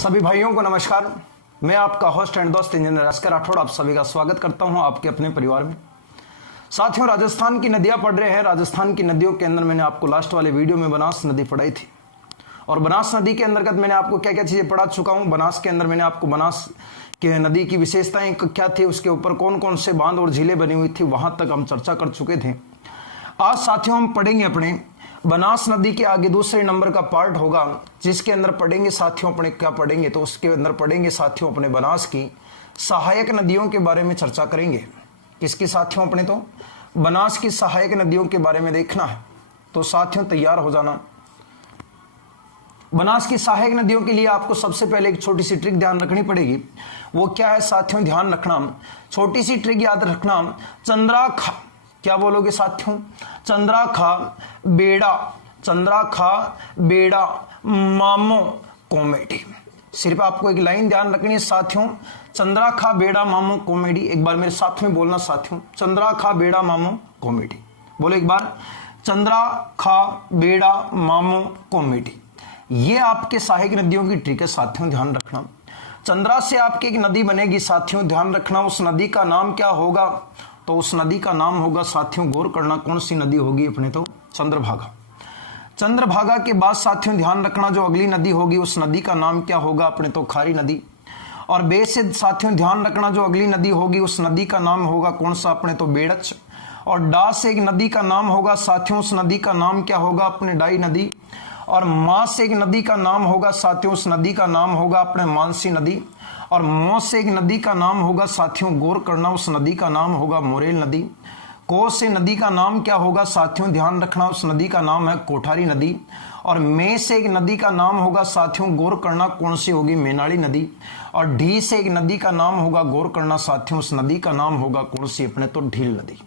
सभी भाइयों को नमस्कार। मैं आपका होस्ट एंड दोस्त इंजीनियर अस्कर राठौड़ आप सभी का स्वागत करता हूं आपके अपने परिवार में। साथियों, राजस्थान की नदियां पढ़ रहे हैं। राजस्थान की नदियों के अंदर मैंने आपको लास्ट वाले वीडियो में बनास नदी पढ़ाई थी और बनास नदी के अंतर्गत मैंने आपको क्या क्या चीजें पढ़ा चुका हूं। बनास के अंदर मैंने आपको बनास के नदी की विशेषताएं क्या थी, उसके ऊपर कौन कौन से बांध और झीलें बनी हुई थी, वहां तक हम चर्चा कर चुके थे। आज साथियों हम पढ़ेंगे अपने बनास नदी के आगे दूसरे नंबर का पार्ट होगा, जिसके अंदर पढ़ेंगे साथियों अपने क्या पढ़ेंगे, तो उसके अंदर पढ़ेंगे साथियों अपने बनास की सहायक नदियों के बारे में चर्चा करेंगे। किसकी साथियों? अपने तो बनास की सहायक नदियों के बारे में देखना है, तो साथियों तैयार हो जाना। बनास की सहायक नदियों के लिए आपको सबसे पहले एक छोटी सी ट्रिक ध्यान रखनी पड़ेगी। वो क्या है साथियों? ध्यान रखना, छोटी सी ट्रिक याद रखना। चंद्राखा, क्या बोलोगे साथियों? चंद्राखा बेड़ा, चंद्राखा बेड़ा मामो कॉमेडी। सिर्फ आपको एक लाइन ध्यान रखनी है साथियों, चंद्राखा बेड़ा मामो कॉमेडी। एक बार मेरे साथ में बोलना साथियों, चंद्राखा बेड़ा मामो कॉमेडी। बोलो एक बार, चंद्राखा बेड़ा मामो कॉमेडी। ये आपके सहायक नदियों की ट्रिक है साथियों, ध्यान रखना। चंद्रा से आपकी एक नदी बनेगी साथियों, ध्यान रखना। उस नदी का नाम क्या होगा? तो उस नदी का नाम होगा साथियों, गौर करना कौन सी नदी होगी अपने तो? चंद्रभागा। चंद्रभागा के बाद साथियों ध्यान रखना जो अगली नदी होगी उस नदी का नाम क्या होगा अपने तो? खारी नदी। और बे से साथियों ध्यान रखना जो अगली नदी होगी उस नदी का नाम होगा कौन सा अपने तो? बेड़च। और डा से एक नदी का नाम होगा साथियों, उस नदी का नाम क्या होगा अपने? डाई नदी। और मां से एक नदी का नाम होगा साथियों, उस नदी का नाम होगा अपने मानसी नदी। और मो से एक नदी का नाम होगा साथियों, गौर करना, उस नदी का नाम होगा मोरेल नदी। को से नदी का नाम क्या होगा साथियों? ध्यान रखना, उस नदी का नाम है कोठारी नदी। और मे से एक नदी का नाम होगा साथियों, गौर करना कौन सी होगी? मेनाली नदी। और ढी से एक नदी का नाम होगा, गौर करना साथियों, उस नदी का नाम होगा कौन सी अपने तो? ढील नदी।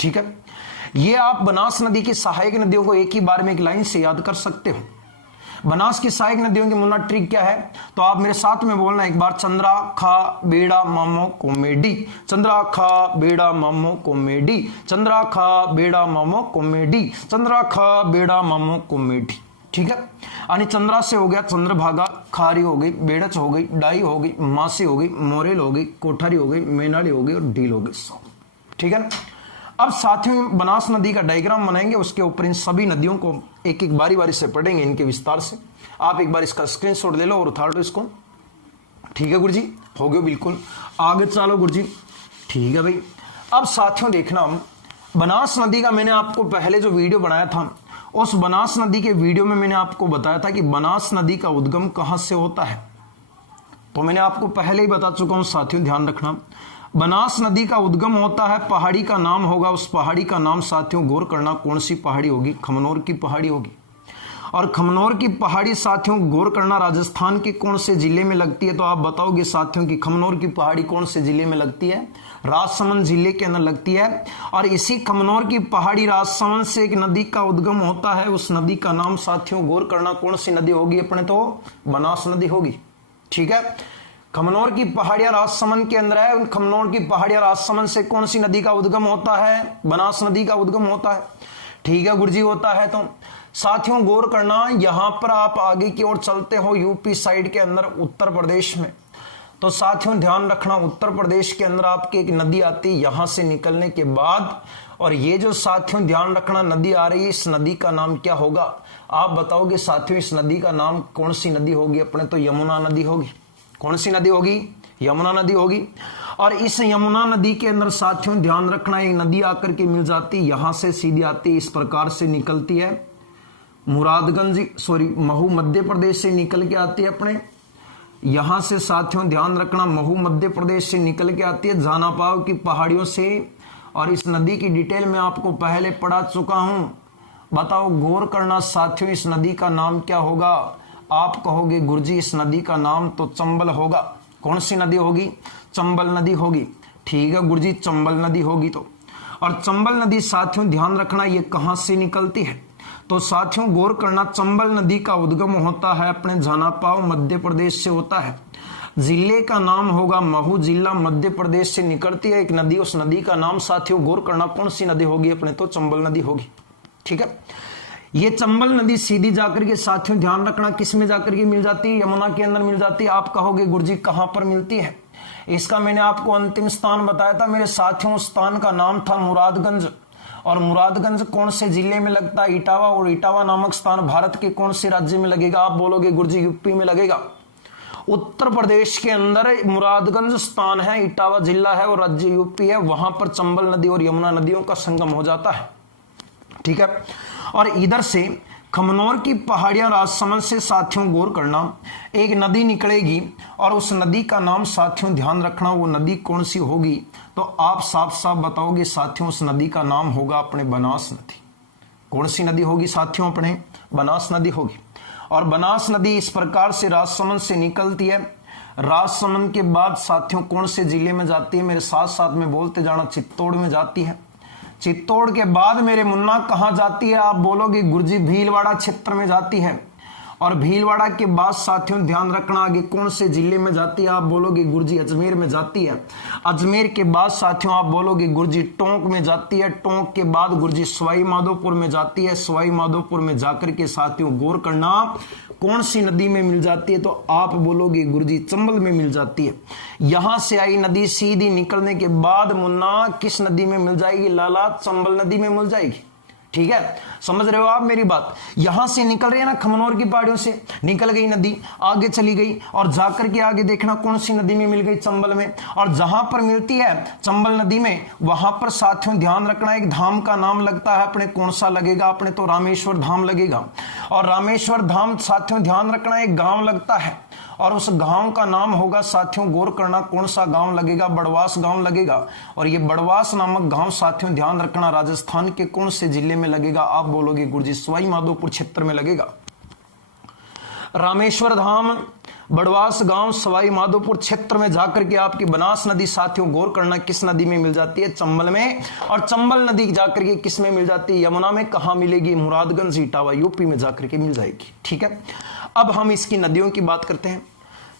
ठीक है, ये आप बनास नदी की सहायक नदियों को एक ही बार में एक लाइन से याद कर सकते हो। बनास की सहायक नदियों की मुन्ना ट्रिक क्या है? तो आप मेरे साथ में बोलना एक बार, चंद्राखा बेड़ा मामो कॉमेडी, चंद्राखा बेड़ा मामो कॉमेडी, चंद्राखा बेड़ा मामो कॉमेडी, चंद्राखा बेड़ा मामो कॉमेडी। ठीक है, यानी चंद्रा से हो गया चंद्रभागा, खारी हो गई, बेड़च हो गई, डाई हो गई, मासी हो गई, मोरेल हो गई, कोठारी हो गई, मेनाली हो गई और ढील हो गई। ठीक है ना। अब साथियों बनास नदी का डायग्राम बनाएंगे, उसके ऊपर इन सभी नदियों को एक एक बारी बारी से पढ़ेंगे, इनके विस्तार से। आप एक बार इसका स्क्रीनशॉट ले लो और उतार लो इसको। ठीक है गुरुजी, हो गया बिल्कुल। आगे चलो गुरुजी। ठीक है भाई। अब साथियों देखना, बनास नदी का मैंने आपको पहले जो वीडियो बनाया था उस बनास नदी के वीडियो में मैंने आपको बताया था कि बनास नदी का उद्गम कहां से होता है। तो मैंने आपको पहले ही बता चुका हूं साथियों, ध्यान रखना। बनास नदी का उद्गम होता है, पहाड़ी का नाम होगा, उस पहाड़ी का नाम साथियों गौर करना कौन सी पहाड़ी होगी? खमनोर की पहाड़ी होगी। और खमनोर की पहाड़ी साथियों गौर करना राजस्थान के कौन से जिले में लगती है? तो आप बताओगे साथियों कि खमनोर की पहाड़ी कौन से जिले में लगती है? राजसमंद जिले के अंदर लगती है। और इसी खमनोर की पहाड़ी राजसमंद से एक नदी का उद्गम होता है, उस नदी का नाम साथियों गौर करना कौन सी नदी होगी अपने तो? बनास नदी होगी। ठीक है, खमनोर की पहाड़ियां राजसमंद के अंदर है, उन खमनोर की पहाड़ियां राजसमंद से कौन सी नदी का उद्गम होता है? बनास नदी का उद्गम होता है। ठीक है गुरुजी, होता है। तो साथियों गौर करना, यहां पर आप आगे की ओर चलते हो यूपी साइड के अंदर उत्तर प्रदेश में, तो साथियों ध्यान रखना उत्तर प्रदेश के अंदर आपकी एक नदी आती है यहां से निकलने के बाद। और ये जो साथियों ध्यान रखना नदी आ रही है, इस नदी का नाम क्या होगा? आप बताओगे साथियों इस नदी का नाम कौन सी नदी होगी अपने तो? यमुना नदी होगी। कौन सी नदी होगी? यमुना नदी होगी। और इस यमुना नदी के अंदर साथियों ध्यान रखना एक नदी आकर के मिल जाती, यहां से सीधी आती, इस प्रकार से निकलती है महू मध्य प्रदेश से निकल के आती है अपने यहां से साथियों ध्यान रखना, महू मध्य प्रदेश से निकल के आती है जानापाव की पहाड़ियों से। और इस नदी की डिटेल में आपको पहले पढ़ा चुका हूं। बताओ गौर करना साथियों इस नदी का नाम क्या होगा? आप कहोगे गुरुजी इस नदी का नाम तो चंबल होगा। कौन सी नदी होगी? चंबल नदी होगी। ठीक है गुरुजी, चंबल नदी होगी। तो और चंबल नदी साथियों ध्यान रखना ये कहां से निकलती है? तो साथियों गौर करना, चंबल नदी का उद्गम होता है अपने जानापाव मध्य प्रदेश से होता है। जिले का नाम होगा महू, जिला मध्य प्रदेश से निकलती है एक नदी, उस नदी का नाम साथियों गौर करना कौन सी नदी होगी अपने तो? चंबल नदी होगी। ठीक है, ये चंबल नदी सीधी जाकर के साथियों ध्यान रखना किस में जाकर के मिल जाती है, यमुना के अंदर मिल जाती है। आप कहोगे गुरुजी कहां पर मिलती है, इसका मैंने आपको अंतिम स्थान बताया था मेरे साथियों, उस स्थान का नाम था मुरादगंज। और मुरादगंज कौन से जिले में लगता है, इटावा, और इटावा नामक स्थान भारत के कौन से राज्य में लगेगा, आप बोलोगे गुरुजी यूपी में लगेगा। उत्तर प्रदेश के अंदर मुरादगंज स्थान है, इटावा जिला है और राज्य यूपी है, वहां पर चंबल नदी और यमुना नदियों का संगम हो जाता है, ठीक है। और इधर से खमनौर की पहाड़ियां राजसमंद से साथियों गौर करना, एक नदी निकलेगी और उस नदी का नाम साथियों ध्यान रखना, वो नदी कौन सी होगी, तो आप साफ साफ बताओगे साथियों उस नदी का नाम होगा अपने बनास नदी। कौन सी नदी होगी साथियों, अपने बनास नदी होगी। और बनास नदी इस प्रकार से राजसमंद से निकलती है, राजसमंद के बाद साथियों कौन से जिले में जाती है, मेरे साथ साथ में बोलते जाना, चित्तौड़ में जाती है। चित्तौड़ के बाद मेरे मुन्ना कहां जाती है, आप बोलोगे गुरुजी भीलवाड़ा क्षेत्र में जाती है। और भीलवाड़ा के बाद साथियों ध्यान रखना आगे कौन से जिले में जाती है, आप बोलोगे गुरुजी अजमेर में जाती है। अजमेर के बाद साथियों आप बोलोगे गुरुजी टोंक में जाती है। टोंक के बाद गुरुजी सवाई माधोपुर में जाती है। सवाई माधोपुर में जाकर के साथियों गौर करना कौन सी नदी में मिल जाती है, तो आप बोलोगे गुरुजी चंबल में मिल जाती है। यहां से आई नदी सीधी निकलने के बाद मुन्ना किस नदी में मिल जाएगी, लाला चंबल नदी में मिल जाएगी, ठीक है। समझ रहे हो आप मेरी बात। यहां से निकल रही है ना, खमनौर की पहाड़ियों से निकल गई नदी, आगे चली गई और जाकर के आगे देखना कौन सी नदी में मिल गई, चंबल में। और जहां पर मिलती है चंबल नदी में, वहां पर साथियों ध्यान रखना एक धाम का नाम लगता है अपने, कौन सा लगेगा अपने, तो रामेश्वर धाम लगेगा। और रामेश्वर धाम साथियों ध्यान रखना एक गांव लगता है और उस गांव का नाम होगा साथियों गौर करना कौन सा गांव लगेगा, बड़वास गांव लगेगा। और ये बड़वास नामक गांव साथियों ध्यान रखना राजस्थान के कौन से जिले में लगेगा, आप बोलोगे गुरुजी सवाई माधोपुर क्षेत्र में लगेगा। रामेश्वर धाम, बड़वास गांव, सवाई माधोपुर क्षेत्र में जाकर के आपकी बनास नदी साथियों गौर करना किस नदी में मिल जाती है, चंबल में। और चंबल नदी जाकर के किस में मिल जाती है, यमुना में। कहां मिलेगी, मुरादगंज इटावा यूपी में जाकर के मिल जाएगी, ठीक है। अब हम इसकी नदियों की बात करते हैं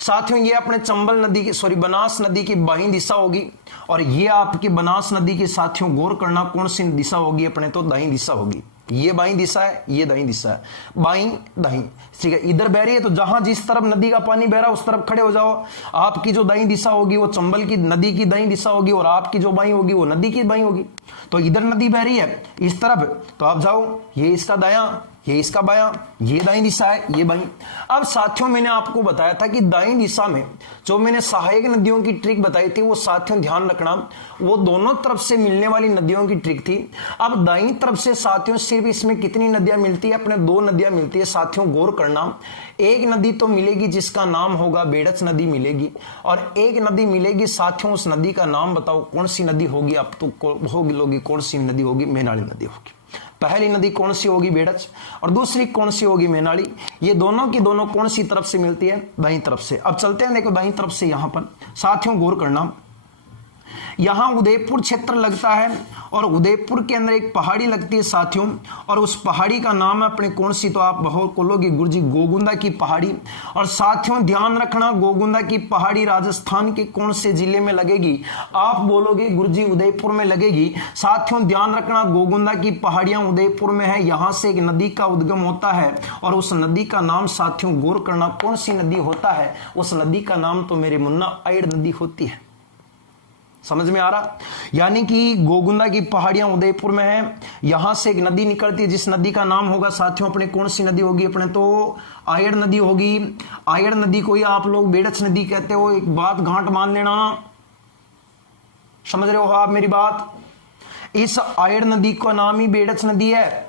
साथियों। ये अपने चंबल नदी की बनास नदी की बाईं दिशा होगी और ये आपकी बनास नदी के साथियों गौर करना कौन सी दिशा होगी अपने, तो दाईं दिशा होगी। ये बाईं दिशा है, ये दाईं दिशा है, बाईं दाईं, ठीक है। इधर बह रही है तो जहां जिस तरफ नदी का पानी बह रहा है उस तरफ खड़े हो जाओ। आपकी जो दाईं दिशा होगी वो चंबल की नदी की दाईं दिशा होगी और आपकी जो बाईं होगी वो नदी की बाईं होगी। तो इधर नदी बह रही है इस तरफ, तो आप जाओ, ये इसका दायां, ये इसका बायां, ये दाईं दिशा है, ये बाईं। अब साथियों मैंने आपको बताया था कि दाईं दिशा में जो मैंने सहायक नदियों की ट्रिक बताई थी वो साथियों ध्यान रखना वो दोनों तरफ से मिलने वाली नदियों की ट्रिक थी। अब दाईं तरफ से साथियों सिर्फ इसमें कितनी नदियां मिलती है, अपने दो नदियां मिलती है साथियों गौर करना। एक नदी तो मिलेगी जिसका नाम होगा बेड़च नदी मिलेगी और एक नदी मिलेगी साथियों, उस नदी का नाम बताओ कौन सी नदी होगी, आप तो होगी लोगी कौन सी नदी होगी, मैनाली नदी होगी। पहली नदी कौन सी होगी, बेड़च, और दूसरी कौन सी होगी, मैनाली। ये दोनों की दोनों कौन सी तरफ से मिलती है, दाईं तरफ से। अब चलते हैं, देखो दाईं तरफ से यहां पर साथियों गौर करना, यहां उदयपुर क्षेत्र लगता है और उदयपुर के अंदर एक पहाड़ी लगती है साथियों और उस पहाड़ी का नाम है अपने कौन सी, तो आप बहुत बोलोगे गुरुजी गोगुंदा की पहाड़ी। और साथियों ध्यान रखना गोगुंदा की पहाड़ी राजस्थान के कौन से जिले में लगेगी, आप बोलोगे गुरुजी उदयपुर में लगेगी। साथियों ध्यान रखना गोगुंदा की पहाड़ियां उदयपुर में है, यहां से एक नदी का उद्गम होता है और उस नदी का नाम साथियों गौर करना कौन सी नदी होता है, उस नदी का नाम तो मेरे मुन्ना आयड़ नदी होती है। समझ में आ रहा, यानी कि गोगुंदा की पहाड़ियां उदयपुर में है, यहां से एक नदी निकलती है जिस नदी का नाम होगा साथियों अपने कौन सी नदी होगी, अपने तो आयड़ नदी होगी। आयड़ नदी को ही आप लोग बेड़च नदी कहते हो, एक बात गांठ मान लेना, समझ रहे हो आप मेरी बात। इस आयड़ नदी का नाम ही बेड़च नदी है,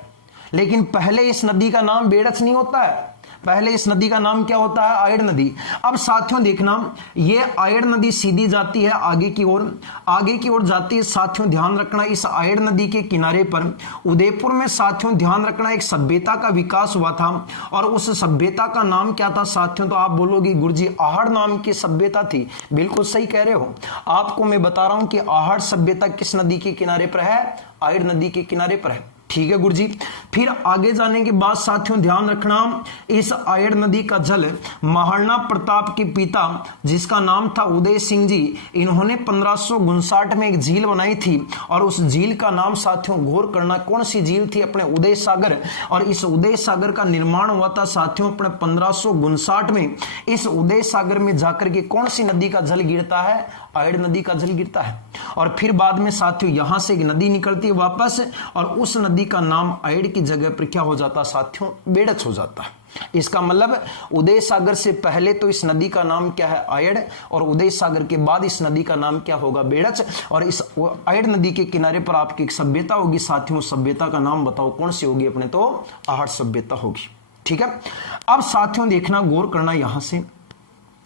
लेकिन पहले इस नदी का नाम बेड़च नहीं होता है, पहले इस नदी का नाम क्या होता है, आयड़ नदी। अब साथियों देखना ये आयड़ नदी सीधी जाती है आगे की ओर, आगे की ओर जाती है साथियों ध्यान रखना। इस आयड़ नदी के किनारे पर उदयपुर में साथियों ध्यान रखना एक सभ्यता का विकास हुआ था और उस सभ्यता का नाम क्या था साथियों, तो आप बोलोगे गुरुजी आहड़ नाम की सभ्यता थी। बिल्कुल सही कह रहे हो, आपको मैं बता रहा हूं कि आहड़ सभ्यता किस नदी के किनारे पर है, आयड़ नदी के किनारे पर है। ठीक है गुरुजी। फिर आगे जाने के बाद साथियों ध्यान रखना, इस आयड़ नदी का जल महाराणा प्रताप के पिता जिसका नाम था उदय सिंह जी, इन्होंने 1559 में एक झील बनाई थी और उस झील का नाम साथियों गौर करना कौन सी झील थी, अपने उदय सागर। और इस उदय सागर का निर्माण हुआ था साथियों अपने 1559 में। इस उदय सागर में जाकर के कौन सी नदी का जल गिरता है, आयड़ नदी का जल गिरता है। और फिर बाद में साथियों यहां से एक नदी निकलती है वापस, और उस नदी का नाम आयड़ की जगह पर क्या हो जाता साथियों, बेड़च हो जाता है। इसका मतलब उदय सागर से पहले तो इस नदी का नाम क्या है, आयड़, और उदय सागर के बाद इस नदी का नाम क्या होगा, बेड़च। और इस आयड़ नदी के किनारे पर आपकी एक सभ्यता होगी साथियों, सभ्यता का नाम बताओ कौन सी होगी, अपने तो आहट सभ्यता होगी। ठीक है, अब साथियों देखना, गौर करना, यहां से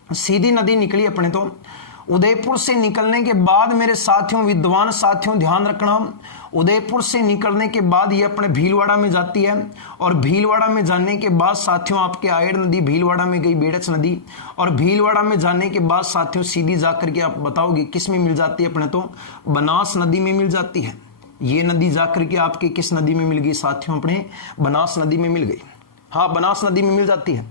सीधी नदी निकली अपने तो उदयपुर से निकलने के बाद मेरे साथियों, विद्वान साथियों ध्यान रखना, उदयपुर से निकलने के बाद ये अपने भीलवाड़ा में जाती है, और भीलवाड़ा में जाने के बाद साथियों आपके आयड़ नदी भीलवाड़ा में गई, बेड़च नदी, और भीलवाड़ा में जाने के बाद साथियों सीधी जाकर के आप बताओगे किस में मिल जाती है, अपने तो बनास नदी में मिल जाती है। ये नदी जाकर के आपके किस नदी में मिल गई साथियों, अपने बनास नदी में मिल गई। हाँ, बनास नदी में मिल जाती है।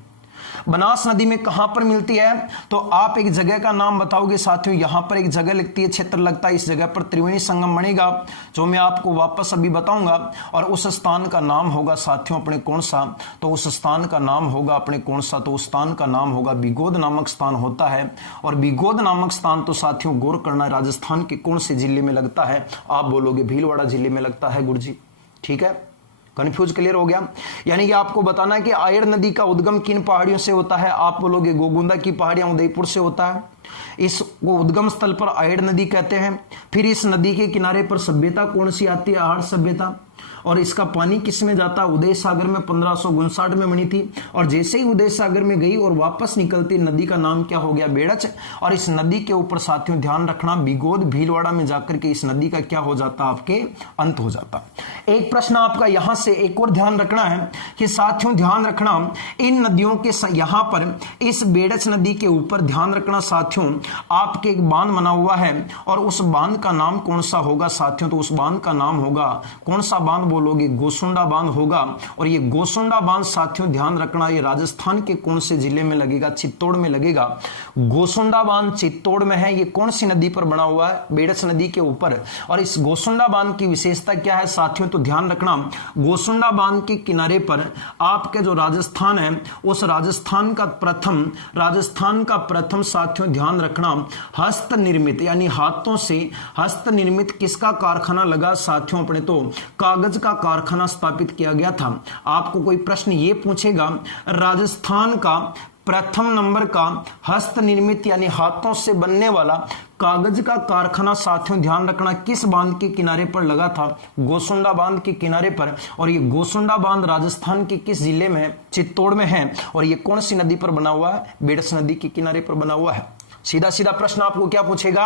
बनास नदी में कहां पर मिलती है, तो आप एक जगह का नाम बताओगे साथियों, यहां पर एक जगह लगती है, क्षेत्र लगता है, इस जगह पर त्रिवेणी संगम बनेगा, जो मैं आपको वापस अभी बताऊंगा। और उस स्थान का नाम होगा साथियों अपने कौन सा, तो उस स्थान का नाम होगा अपने कौन सा, तो उस स्थान का नाम होगा बिगोद नामक स्थान होता है। और बिगोद नामक स्थान तो साथियों गौर करना, राजस्थान के कौन से जिले में लगता है, आप बोलोगे भीलवाड़ा जिले में लगता है गुरुजी। ठीक है, कंफ्यूज क्लियर हो गया। यानी कि आपको बताना है कि आयड़ नदी का उद्गम किन पहाड़ियों से होता है, आप बोलोगे गोगुंदा की पहाड़ियां उदयपुर से होता है, इसको उद्गम स्थल पर आयड़ नदी कहते हैं। फिर इस नदी के किनारे पर सभ्यता कौन सी आती है, आहट सभ्यता, और इसका पानी किस में जाता है, उदय सागर में 1559 में बनी थी। और जैसे ही उदय सागर में गई और वापस निकलती नदी का नाम क्या हो गया, बेड़च। और इस नदी के ऊपर साथियों ध्यान रखना, बिगोद भीलवाड़ा में जाकर के इस नदी का क्या हो जाता, आपके अंत हो जाता। एक प्रश्न आपका यहां से एक और ध्यान रखना है कि साथियों ध्यान रखना, इन नदियों के यहां पर इस बेड़च नदी के ऊपर ध्यान रखना साथियों, आपके एक बांध बना हुआ है, और उस बांध का नाम कौन सा होगा साथियों, तो उस बांध का नाम होगा कौन सा बांध, बोलोगे गोसुंडा बांध होगा। और ये गोसुंडा बांध साथियों ध्यान रखना, ये राजस्थान के कौन से जिले में लगेगा, चित्तौड़ में लगेगा। गोसुंडा बांध चित्तौड़ में है। ये कौन सी नदी पर बना हुआ है, बेड़च नदी के ऊपर। और इस गोसुंडा बांध की विशेषता क्या है साथियों, तो ध्यान रखना, गोसुंडा बांध के किनारे पर आपके जो राजस्थान है, उस राजस्थान का प्रथम साथियों ध्यान रखना, हस्त निर्मित यानी हाथों से हस्त निर्मित किसका कारखाना लगा साथियों, अपने तो कागज का कारखाना स्थापित किया गया था। आपको कोई प्रश्न ये पूछेगा, राजस्थान का प्रथम नंबर का हस्त निर्मित यानी हाथों से बनने वाला कागज का कारखाना साथियों ध्यान रखना किस बांध के किनारे पर लगा था, गोसुंडा बांध के किनारे पर। और ये गोसुंडा बांध राजस्थान के किस जिले में है, चित्तौड़ में है। और ये कौन सी नदी पर बना हुआ है, बेड़च नदी के किनारे पर बना हुआ है। सीधा सीधा प्रश्न आपको क्या पूछेगा,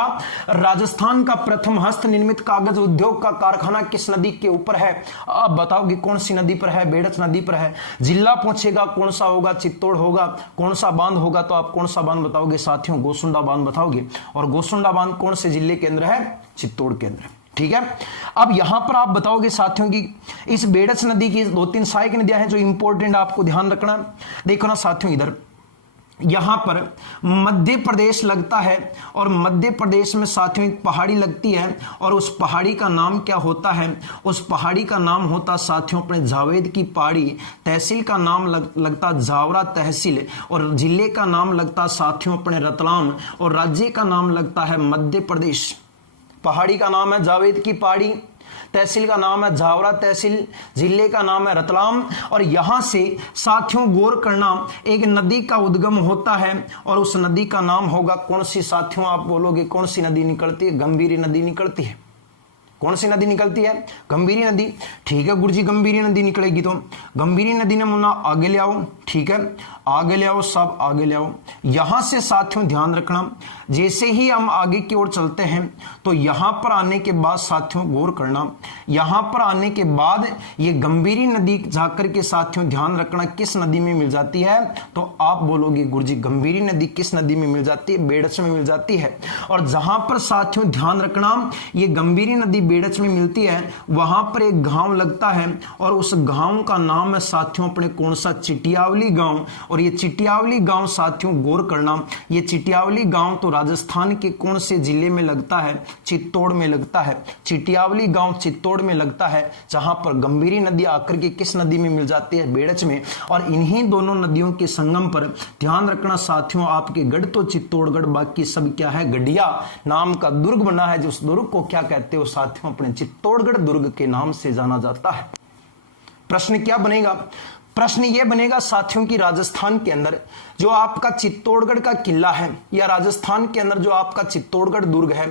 राजस्थान का प्रथम हस्त निर्मित कागज उद्योग का कारखाना किस नदी के ऊपर है, आप बताओगे कौन सी नदी पर है, बेड़च नदी पर है। जिला पूछेगा कौन सा होगा, चित्तौड़ होगा। कौन सा बांध होगा, तो आप कौन सा बांध बताओगे साथियों, गोसुंडा बांध बताओगे। और गोसुंडा बांध कौन से जिले के अंदर है, चित्तौड़ के अंदर। ठीक है, अब यहां पर आप बताओगे साथियों की इस बेड़च नदी की 2-3 सहायक नदियां हैं जो इंपॉर्टेंट आपको ध्यान रखना। देखो ना साथियों, इधर यहां पर मध्य प्रदेश लगता है, और मध्य प्रदेश में साथियों एक पहाड़ी लगती है, और उस पहाड़ी का नाम क्या होता है, उस पहाड़ी का नाम होता साथियों अपने जावेद की पहाड़ी। तहसील का नाम लगता जावरा तहसील, और जिले का नाम लगता साथियों अपने रतलाम, और राज्य का नाम लगता है मध्य प्रदेश। पहाड़ी का नाम है जावेद की पहाड़ी, तहसील का नाम है झावरा तहसील, जिले का नाम है रतलाम। और यहां से साथियों गौर करना, एक नदी का उद्गम होता है, और उस नदी का नाम होगा कौन सी साथियों, आप बोलोगे कौन सी नदी निकलती है, गंभीरी नदी निकलती है। कौन सी नदी निकलती है, गंभीरी नदी। ठीक है गुरुजी, गंभीरी नदी निकलेगी, तो गंभीरी नदी ने मुन्ना आगे ले आओ। ठीक है, आगे ले आओ, सब आगे ले आओ। यहां से साथियों ध्यान रखना, जैसे ही हम आगे की ओर चलते हैं तो यहां पर आने के बाद साथियों गौर करना, यहां पर आने के बाद ये गंभीरी नदी जाकर के साथियों ध्यान रखना किस नदी में मिल जाती है, तो आप बोलोगे गुरुजी गंभीरी नदी किस नदी में मिल जाती है, बेड़च में मिल जाती है। और जहां पर साथियों ध्यान रखना ये गंभीरी नदी बेड़च में मिलती है, वहां पर एक गांव लगता है और उस गांव का नाम है साथियों अपने कौन सा, चिटियावली गांव। और ये चिटियावली गांव साथियों गौर करना, ये चिटियावली गांव तो राजस्थान के कौन से जिले में लगता है, चित्तौड़ में लगता है। चिटियावली गांव चित्तौड़ में लगता है, जहां पर गंभीरी नदी आकर के किस नदी में मिल जाती है, बेड़च में। और इन्हीं दोनों नदियों के संगम पर ध्यान रखना साथियों, आपके गढ़ तो चित्तौड़गढ़, बाकी सब क्या है, गढ़िया नाम का दुर्ग बना है, जिस दुर्ग को क्या कहते हो साथियों, अपने चित्तौड़गढ़ दुर्ग के नाम से जाना जाता है। प्रश्न क्या बनेगा, प्रश्न यह बनेगा साथियों की राजस्थान के अंदर जो आपका चित्तौड़गढ़ का किला है, या राजस्थान के अंदर जो आपका चित्तौड़गढ़ दुर्ग है,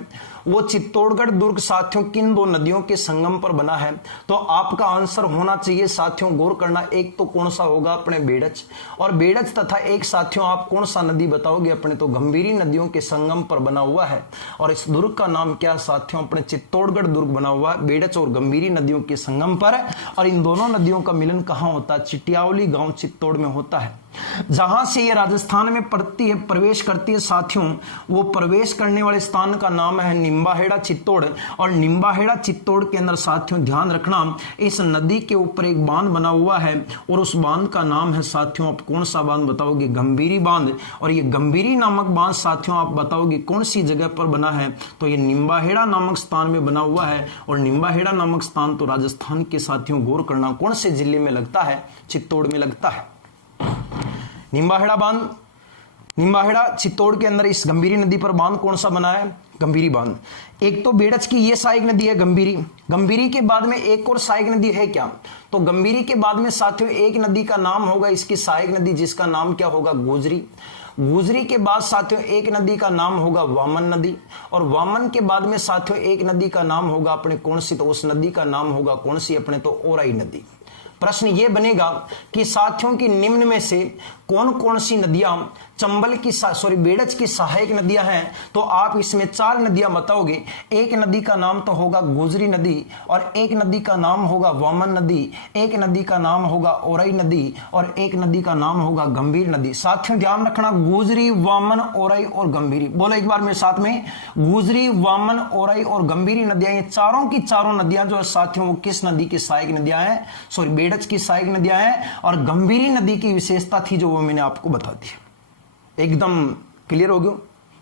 वो चित्तौड़गढ़ दुर्ग साथियों किन दो नदियों के संगम पर बना है। तो आपका आंसर होना चाहिए साथियों, गौर करना, एक तो कौन सा होगा, अपने बेड़च और बेड़च, तथा एक साथियों आप कौन सा नदी बताओगे, अपने तो गंभीरी नदियों के संगम पर बना हुआ है। और इस दुर्ग का नाम क्या साथियों, अपने चित्तौड़गढ़ दुर्ग बना हुआ है बेड़च और गंभीरी नदियों के संगम पर। और इन दोनों नदियों का मिलन कहां होता है, चिटियावली गांव चित्तौड़ में होता है। जहां से ये राजस्थान में पड़ती है, प्रवेश करती है साथियों, वो प्रवेश करने वाले स्थान का नाम है निम्बाहेड़ा चित्तौड़। और निम्बाहेड़ा चित्तौड़ के अंदर साथियों ध्यान रखना, इस नदी के ऊपर एक बांध बना हुआ है और उस बांध का नाम है साथियों, आप कौन सा बांध बताओगे, गंभीरी बांध। और ये गंभीरी नामक बांध साथियों आप बताओगे कौन सी जगह पर बना है, तो ये निम्बाहेड़ा नामक स्थान में बना हुआ है। और निम्बाहेड़ा नामक स्थान तो राजस्थान के साथियों गौर करना कौन से जिले में लगता है, चित्तौड़ में लगता है। निम्बाहेड़ा बांध, निम्बाहेड़ा चित्तौड़ के अंदर इस गंभीरी नदी पर बांध कौन सा बना है, गंभीरी बांध। एक तो बेड़च की ये सहायक नदी है गंभीरी, गंभीरी के बाद में एक और सहायक नदी है क्या, तो गंभीरी के बाद में साथियों एक नदी का नाम होगा इसकी सहायक नदी, जिसका नाम क्या होगा, गुजरी। गुजरी के बाद साथियों एक नदी का नाम होगा वामन नदी, और वामन के बाद में साथियों एक नदी का नाम होगा अपने कौन सी, तो उस नदी का नाम होगा कौन सी, अपने तो ओराई नदी। प्रश्न यह बनेगा कि साथियों की निम्न में से कौन कौन सी नदियां चंबल की बेड़च की सहायक नदियां हैं, तो आप इसमें 4 नदियां बताओगे। एक नदी का नाम तो होगा गुजरी नदी, और एक नदी का नाम होगा वामन नदी, एक नदी का नाम होगा ओराई नदी, और एक नदी का नाम होगा गंभीर नदी। साथियों ध्यान रखना, गुजरी, वामन, ओराई और गंभीरी, बोलो एक बार मेरे साथ में, गुजरी, वामन, ओराई और गंभीरी नदियां, ये चारों की चारों नदियां जो है साथियों वो किस नदी की सहायक नदियां हैं, बेड़च की सहायक नदियां हैं। और गंभीरी नदी की विशेषता थी जो वो मैंने आपको बता दी। एकदम क्लियर हो गया,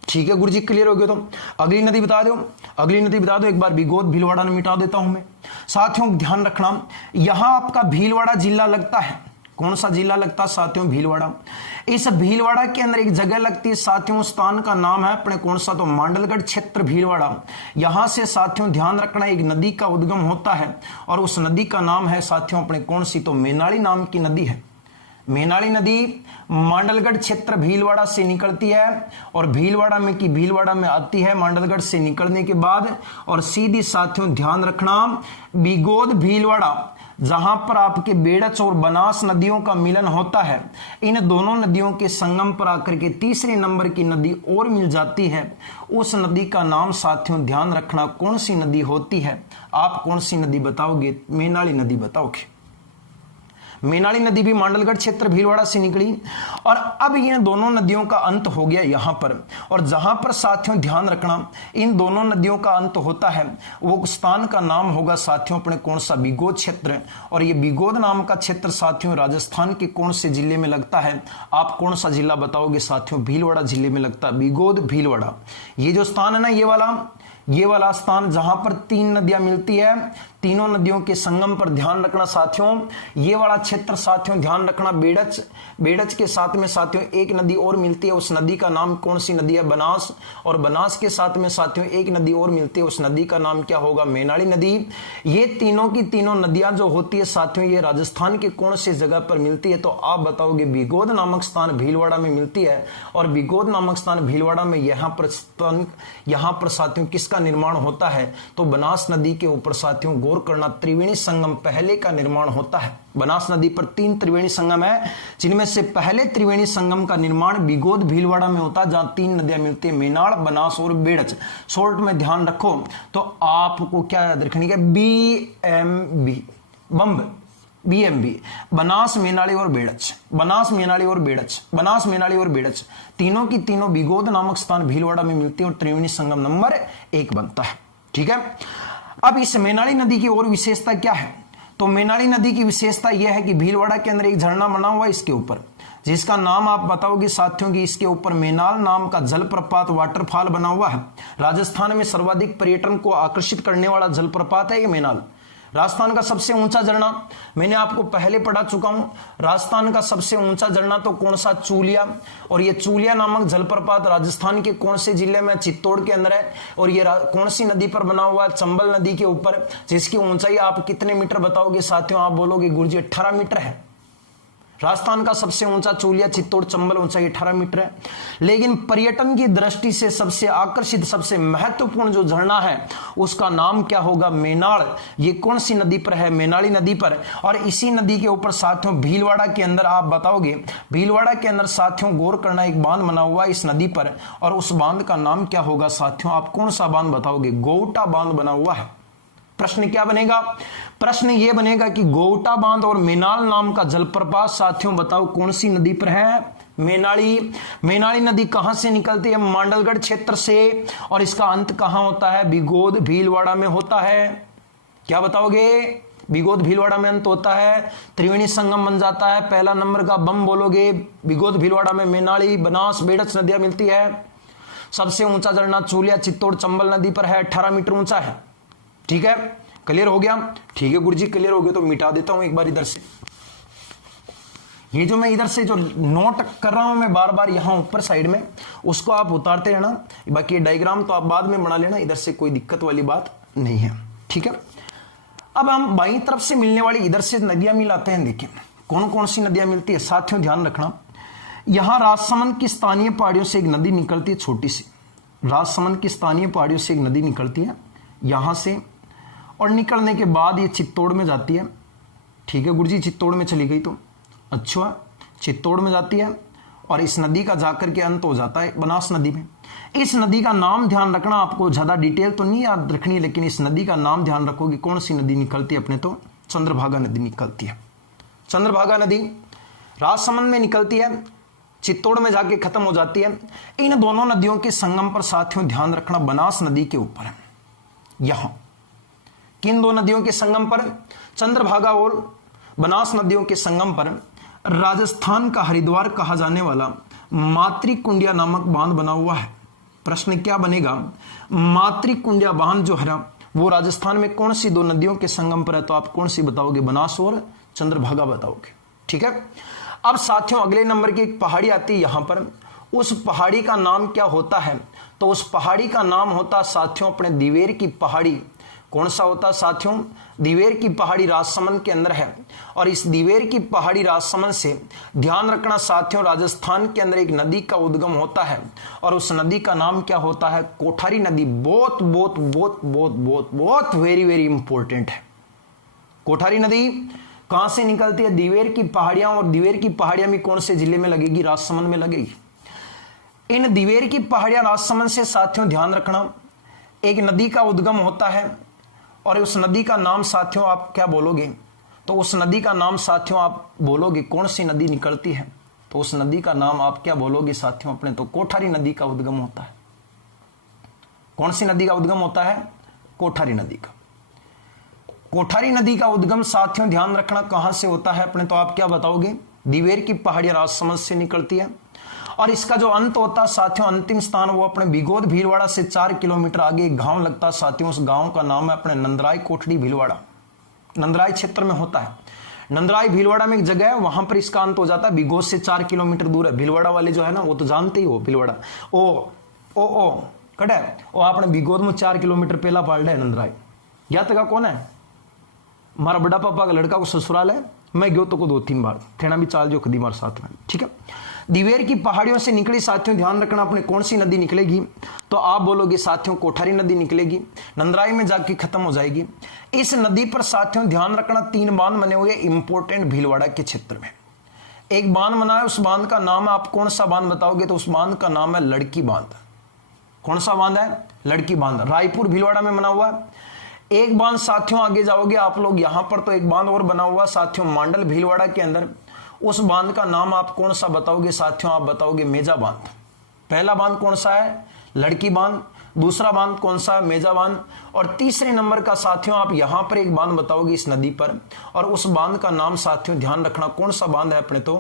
ठीक है गुरुजी, क्लियर हो गया। तो अगली नदी बता दो, अगली नदी बता दो एक बार, बिगोद भीलवाड़ा ने मिटा देता हूं मैं। साथियों ध्यान रखना, यहां आपका भीलवाड़ा जिला लगता है, कौन सा जिला लगता है साथियों, भीलवाड़ा। इस भीलवाड़ा के अंदर एक जगह लगती है साथियों, स्थान का नाम है अपने कौन सा, तो मांडलगढ़ क्षेत्र भीलवाड़ा। यहां से साथियों ध्यान रखना एक नदी का उद्गम होता है, और उस नदी का नाम है साथियों अपने कौन सी, तो मेनाली नाम की नदी है। मेनाली नदी मांडलगढ़ क्षेत्र भीलवाड़ा से निकलती है, और भीलवाड़ा में आती है मांडलगढ़ से निकलने के बाद, और सीधी साथियों ध्यान रखना बिगोद भीलवाड़ा, जहां पर आपके बेड़च और बनास नदियों का मिलन होता है, इन दोनों नदियों के संगम पर आकर के तीसरे नंबर की नदी और मिल जाती है। उस नदी का नाम साथियों ध्यान रखना कौन सी नदी होती है, आप कौन सी नदी बताओगे, मेनाली नदी बताओगे। मेनाली नदी भी मांडलगढ़ क्षेत्र भीलवाड़ा से निकली, और अब ये दोनों नदियों का अंत हो गया यहां पर। और जहां पर साथियों ध्यान रखना इन दोनों नदियों का अंत होता है, वो स्थान का नाम होगा साथियों अपने कौन सा, बिगोद क्षेत्र। और ये बिगोद नाम का क्षेत्र साथियों राजस्थान के कौन से जिले में लगता है, आप कौन सा जिला बताओगे साथियों, भीलवाड़ा जिले में लगता है, बिगोद भीलवाड़ा। ये जो स्थान है ना, ये वाला स्थान जहां पर 3 नदियां मिलती है, तीनों नदियों के संगम पर ध्यान रखना साथियों, ये वाला क्षेत्र साथियों ध्यान रखना बेड़च के साथ में साथियों एक नदी और मिलती है, उस नदी का नाम कौन सी नदी है, बनास। और बनास के साथ में साथियों एक नदी और मिलती है, उस नदी का नाम क्या होगा, मेनाली नदी। ये तीनों की तीनों नदियां जो होती है साथियों, ये राजस्थान के कौन सी जगह पर मिलती है, तो आप बताओगे बिगोद नामक स्थान भीलवाड़ा में मिलती है। और बिगोद नामक स्थान भीलवाड़ा में यहां पर साथियों किसका निर्माण होता है, तो बनास नदी के ऊपर साथियों गौर करना, त्रिवेणी संगम पहले का निर्माण होता है। बनास नदी पर 3 त्रिवेणी संगम है, जिनमें से पहले त्रिवेणी संगम का निर्माण बिगोद भीलवाड़ा में होता है, जहां 3 नदियां मिलती है, मेनाड़, बनास और बेड़च। शॉर्ट में ध्यान रखो तो आपको क्या याद रखनी है, BMB, बम्ब, BMB, बनास, मेनाली और बेड़च, बनास, मेनाली और बेड़च, बनास, मेनाली और बेड़च, तीनों की तीनों बिगोद नामक स्थान भीलवाड़ा में मिलती है और त्रिवेणी संगम नंबर 1 बनता है। ठीक है। अब इस मेनाली नदी की और विशेषता क्या है, तो मेनाली नदी की विशेषता यह है कि भीलवाड़ा के अंदर एक झरना बना हुआ है इसके ऊपर, जिसका नाम आप बताओगे साथियों की, इसके ऊपर मेनाल नाम का जलप्रपात वाटरफॉल बना हुआ है। राजस्थान में सर्वाधिक पर्यटन को आकर्षित करने वाला जलप्रपात है ये मेनाल। राजस्थान का सबसे ऊंचा झरना मैंने आपको पहले पढ़ा चुका हूं, राजस्थान का सबसे ऊंचा झरना तो कौन सा, चूलिया। और ये चूलिया नामक जलप्रपात राजस्थान के कौन से जिले में, चित्तौड़ के अंदर है। और ये कौन सी नदी पर बना हुआ है, चंबल नदी के ऊपर, जिसकी ऊंचाई आप कितने मीटर बताओगे साथियों, आप बोलोगे गुरुजी 18 मीटर है। राजस्थान का सबसे ऊंचा चूलिया, चित्तौड़, चंबल ऊंचाई 18 मीटर है। लेकिन पर्यटन की दृष्टि से सबसे आकर्षित, सबसे महत्वपूर्ण जो झरना है उसका नाम क्या होगा, मेनाल। ये कौन सी नदी पर है, मेनाली नदी पर। और इसी नदी के ऊपर साथियों भीलवाड़ा के अंदर आप बताओगे, भीलवाड़ा के अंदर साथियों गौर करना, एक बांध बना हुआ है इस नदी पर, और उस बांध का नाम क्या होगा साथियों, आप कौन सा बांध बताओगे, गोवटा बांध बना हुआ है। प्रश्न क्या बनेगा, प्रश्न यह बनेगा कि गोवटा बांध और मेनाल नाम का जलप्रपात साथियों बताओ कौन सी नदी पर है, मेनाली। मेनाली नदी कहां से निकलती है, मांडलगढ़ क्षेत्र से, और इसका अंत कहां होता है, बिगोद भीलवाड़ा में होता है। क्या बताओगे, बिगोद भीलवाड़ा में अंत होता है, त्रिवेणी संगम बन जाता है। पहला नंबर का बम बोलोगे, बिगोद भीलवाड़ा में मेनाली, बनास, बेड़च नदियां मिलती है। सबसे ऊंचा झरना चूलिया, चित्तौड़, चंबल नदी पर है, 18 मीटर ऊंचा है। ठीक है, क्लियर हो गया। ठीक है गुरुजी, क्लियर हो गया तो मिटा देता हूं एक बार इधर से। ये जो मैं इधर से जो नोट कर रहा हूं मैं बार बार यहां ऊपर साइड में, उसको आप उतारते रहना। बाकी ये डायग्राम तो आप बाद में बना लेना, इधर से कोई दिक्कत वाली बात नहीं है। ठीक है, अब हम बाईं तरफ से मिलने वाली इधर से नदियां मिलाते हैं। देखिए कौन कौन सी नदियां मिलती है साथियों, ध्यान रखना। यहां राजसमंद की स्थानीय पहाड़ियों से एक नदी निकलती है, छोटी सी। राजसमंद की स्थानीय पहाड़ियों से एक नदी निकलती है यहां से, और निकलने के बाद ये चित्तौड़ में जाती है। ठीक है गुरुजी, चित्तौड़ में चली गई तो अच्छा, चित्तौड़ में जाती है और इस नदी का जाकर के अंत हो जाता है बनास नदी में। इस नदी का नाम ध्यान रखना, आपको ज्यादा डिटेल तो नहीं याद रखनी, लेकिन इस नदी का नाम ध्यान रखो कि कौन सी नदी निकलती है अपने, तो चंद्रभागा नदी निकलती है। चंद्रभागा नदी राजसमंद में निकलती है, चित्तौड़ में जाके खत्म हो जाती है। इन दोनों नदियों के संगम पर साथियों ध्यान रखना, बनास नदी के ऊपर है। यहां किन दो नदियों के संगम पर, चंद्रभागा और बनास नदियों के संगम पर राजस्थान का हरिद्वार कहा जाने वाला मातृकुंडिया नामक बांध बना हुआ है। प्रश्न क्या बनेगा, मातृकुंडिया बांध जो है ना वो राजस्थान में कौन सी दो नदियों के संगम पर है, तो आप कौन सी बताओगे, बनास और चंद्रभागा बताओगे। ठीक है, अब साथियों अगले नंबर की एक पहाड़ी आती है यहां पर, उस पहाड़ी का नाम क्या होता है, तो उस पहाड़ी का नाम होता साथियों अपने दिवेर की पहाड़ी। कौन सा होता साथियों, दिवेर की पहाड़ी राजसमंद के अंदर है। और इस दिवेर की पहाड़ी राजसमंद से ध्यान रखना साथियों, राजस्थान के अंदर एक नदी का उद्गम होता है और उस नदी का नाम क्या होता है, कोठारी नदी। बहुत बहुत बहुत बहुत बहुत बहुत वेरी वेरी इंपॉर्टेंट है। कोठारी नदी कहां से निकलती है, दिवेर की पहाड़ियां, और दिवेर की पहाड़ियां भी कौन से जिले में लगेगी, राजसमंद में लगेगी। इन दिवेर की पहाड़ियां राजसमंद से साथियों ध्यान रखना एक नदी का उद्गम होता है, और उस नदी का नाम साथियों आप क्या बोलोगे, तो उस नदी का नाम साथियों आप बोलोगे कौन सी नदी निकलती है, तो उस नदी का नाम आप क्या बोलोगे साथियों अपने, तो कोठारी नदी का उद्गम होता है। कौन सी नदी का उद्गम होता है, कोठारी नदी का। कोठारी नदी का उद्गम साथियों ध्यान रखना कहां से होता है अपने, तो आप क्या बताओगे, दिवेर की पहाड़ियां राजसमंद से निकलती है। और इसका जो अंत होता है साथियों, अंतिम स्थान वो अपने बिगोद भीलवाड़ा से 4 किलोमीटर आगे एक गांव लगता है साथियों, उस गांव का नाम है अपने नंदराई कोठड़ी भीलवाड़ा। नंदराई क्षेत्र में होता है, नंदराई भीलवाड़ा में एक जगह है, वहां पर इसका अंत हो जाता है। बिगोद से 4 किलोमीटर दूर है। भीलवाड़ा वाले जो है ना वो तो जानते ही हो, भीलवाड़ा ओ कट है वो अपने बिगोद में 4 किलोमीटर पहला पाल्ड है नंदराई। या तक कौन है, हमारा बड़ा पापा का लड़का को ससुराल है, मैं गयो तो को 2-3 बार, थेना भी चाल जो कदी मार साथ में। ठीक है, दिवेर की पहाड़ियों से निकली साथियों ध्यान रखना अपने कौन सी नदी निकलेगी, तो आप बोलोगे साथियों कोठारी नदी निकलेगी, नंदराई में जाके खत्म हो जाएगी। इस नदी पर साथियों ध्यान रखना 3 बांध बने हुए इंपॉर्टेंट भीलवाड़ा के क्षेत्र में। एक बांध बना है, उस बांध का नाम है, आप कौन सा बांध बताओगे तो उस बांध का नाम है लड़की बांध। कौन सा बांध है? लड़की बांध, रायपुर भीलवाड़ा में बना हुआ है। एक बांध साथियों आगे जाओगे आप लोग यहां पर तो एक बांध और बना हुआ साथियों मांडल भीलवाड़ा के अंदर, उस बांध का नाम आप कौन सा बताओगे साथियों? आप बताओगे मेजा बांध। पहला बांध कौन सा है? लड़की बांध। दूसरा बांध कौन सा है? मेजा बांध। और तीसरे नंबर का साथियों आप यहां पर एक बांध बताओगे इस नदी पर, और उस बांध का नाम साथियों ध्यान रखना कौन सा बांध है अपने तो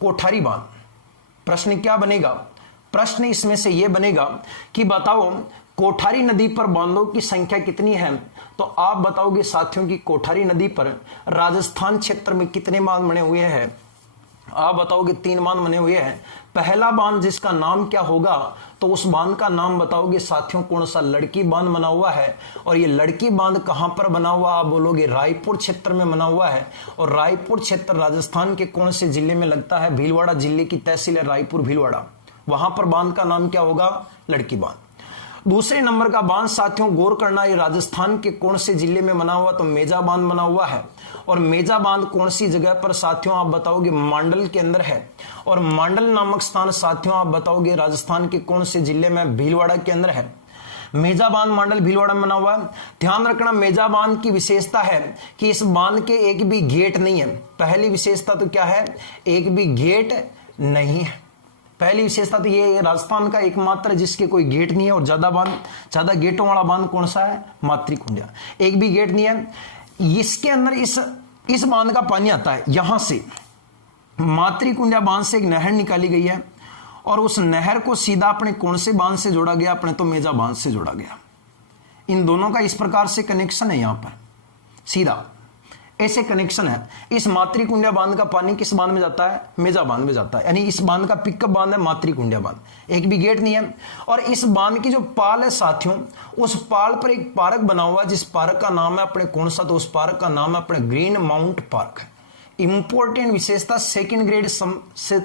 कोठारी बांध। प्रश्न क्या बनेगा? प्रश्न इसमें से यह बनेगा कि बताओ कोठारी नदी पर बांधों की संख्या कितनी है, तो आप बताओगे साथियों की कोठारी नदी पर राजस्थान क्षेत्र में कितने बांध बने हुए हैं? आप बताओगे 3 बांध बने हुए हैं। पहला बांध जिसका नाम क्या होगा, तो उस बांध का नाम बताओगे साथियों कौन सा? लड़की बांध बना हुआ है। और ये लड़की बांध कहां पर बना हुआ? आप बोलोगे रायपुर क्षेत्र में बना हुआ है। और रायपुर क्षेत्र राजस्थान के कौन से जिले में लगता है? भीलवाड़ा जिले की तहसील है रायपुर भीलवाड़ा, वहां पर बांध का नाम क्या होगा? लड़की बांध। दूसरे नंबर का बांध साथियों गौर करना, ये राजस्थान के कौन से जिले में बना हुआ? तो मेजा बांध बना हुआ है। और मेजा बांध कौन सी जगह पर साथियों? आप बताओगे मांडल के अंदर है। और मांडल नामक स्थान साथियों आप बताओगे राजस्थान के कौन से जिले में? भीलवाड़ा के अंदर है। मेजा बांध मांडल भीलवाड़ा में बना हुआ है। ध्यान रखना मेजा बांध की विशेषता है कि इस बांध के एक भी गेट नहीं है। पहली विशेषता तो क्या है? एक भी गेट नहीं है। पहली विशेषता तो ये राजस्थान का एकमात्र जिसके कोई गेट नहीं है। और ज्यादा गेटों वाला बांध कौन सा है? मातृकुंडिया, एक भी गेट नहीं है। इसके अंदर इस बांध का पानी आता है यहां से, मातृकुंडिया बांध से एक नहर निकाली गई है और उस नहर को सीधा अपने कौन से बांध से जोड़ा गया? अपने तो मेजा बांध से जोड़ा गया। इन दोनों का इस प्रकार से कनेक्शन है, यहां पर सीधा ऐसे कनेक्शन है। इस मातृकुंडिया बांध का पानी किस बांध में जाता है? मेजा बांध में जाता है। यानी इस बांध का पिकअप बांध है मातृकुंडिया बांध, एक भी गेट नहीं है। और इस बांध की जो पाल है साथियों, उस पाल पर एक पार्क बना हुआ है, जिस पार्क का नाम है अपने कौन सा? तो उस पार्क का नाम है अपने ग्रीन माउंट पार्क। इंपॉर्टेंट विशेषता, 2nd ग्रेड से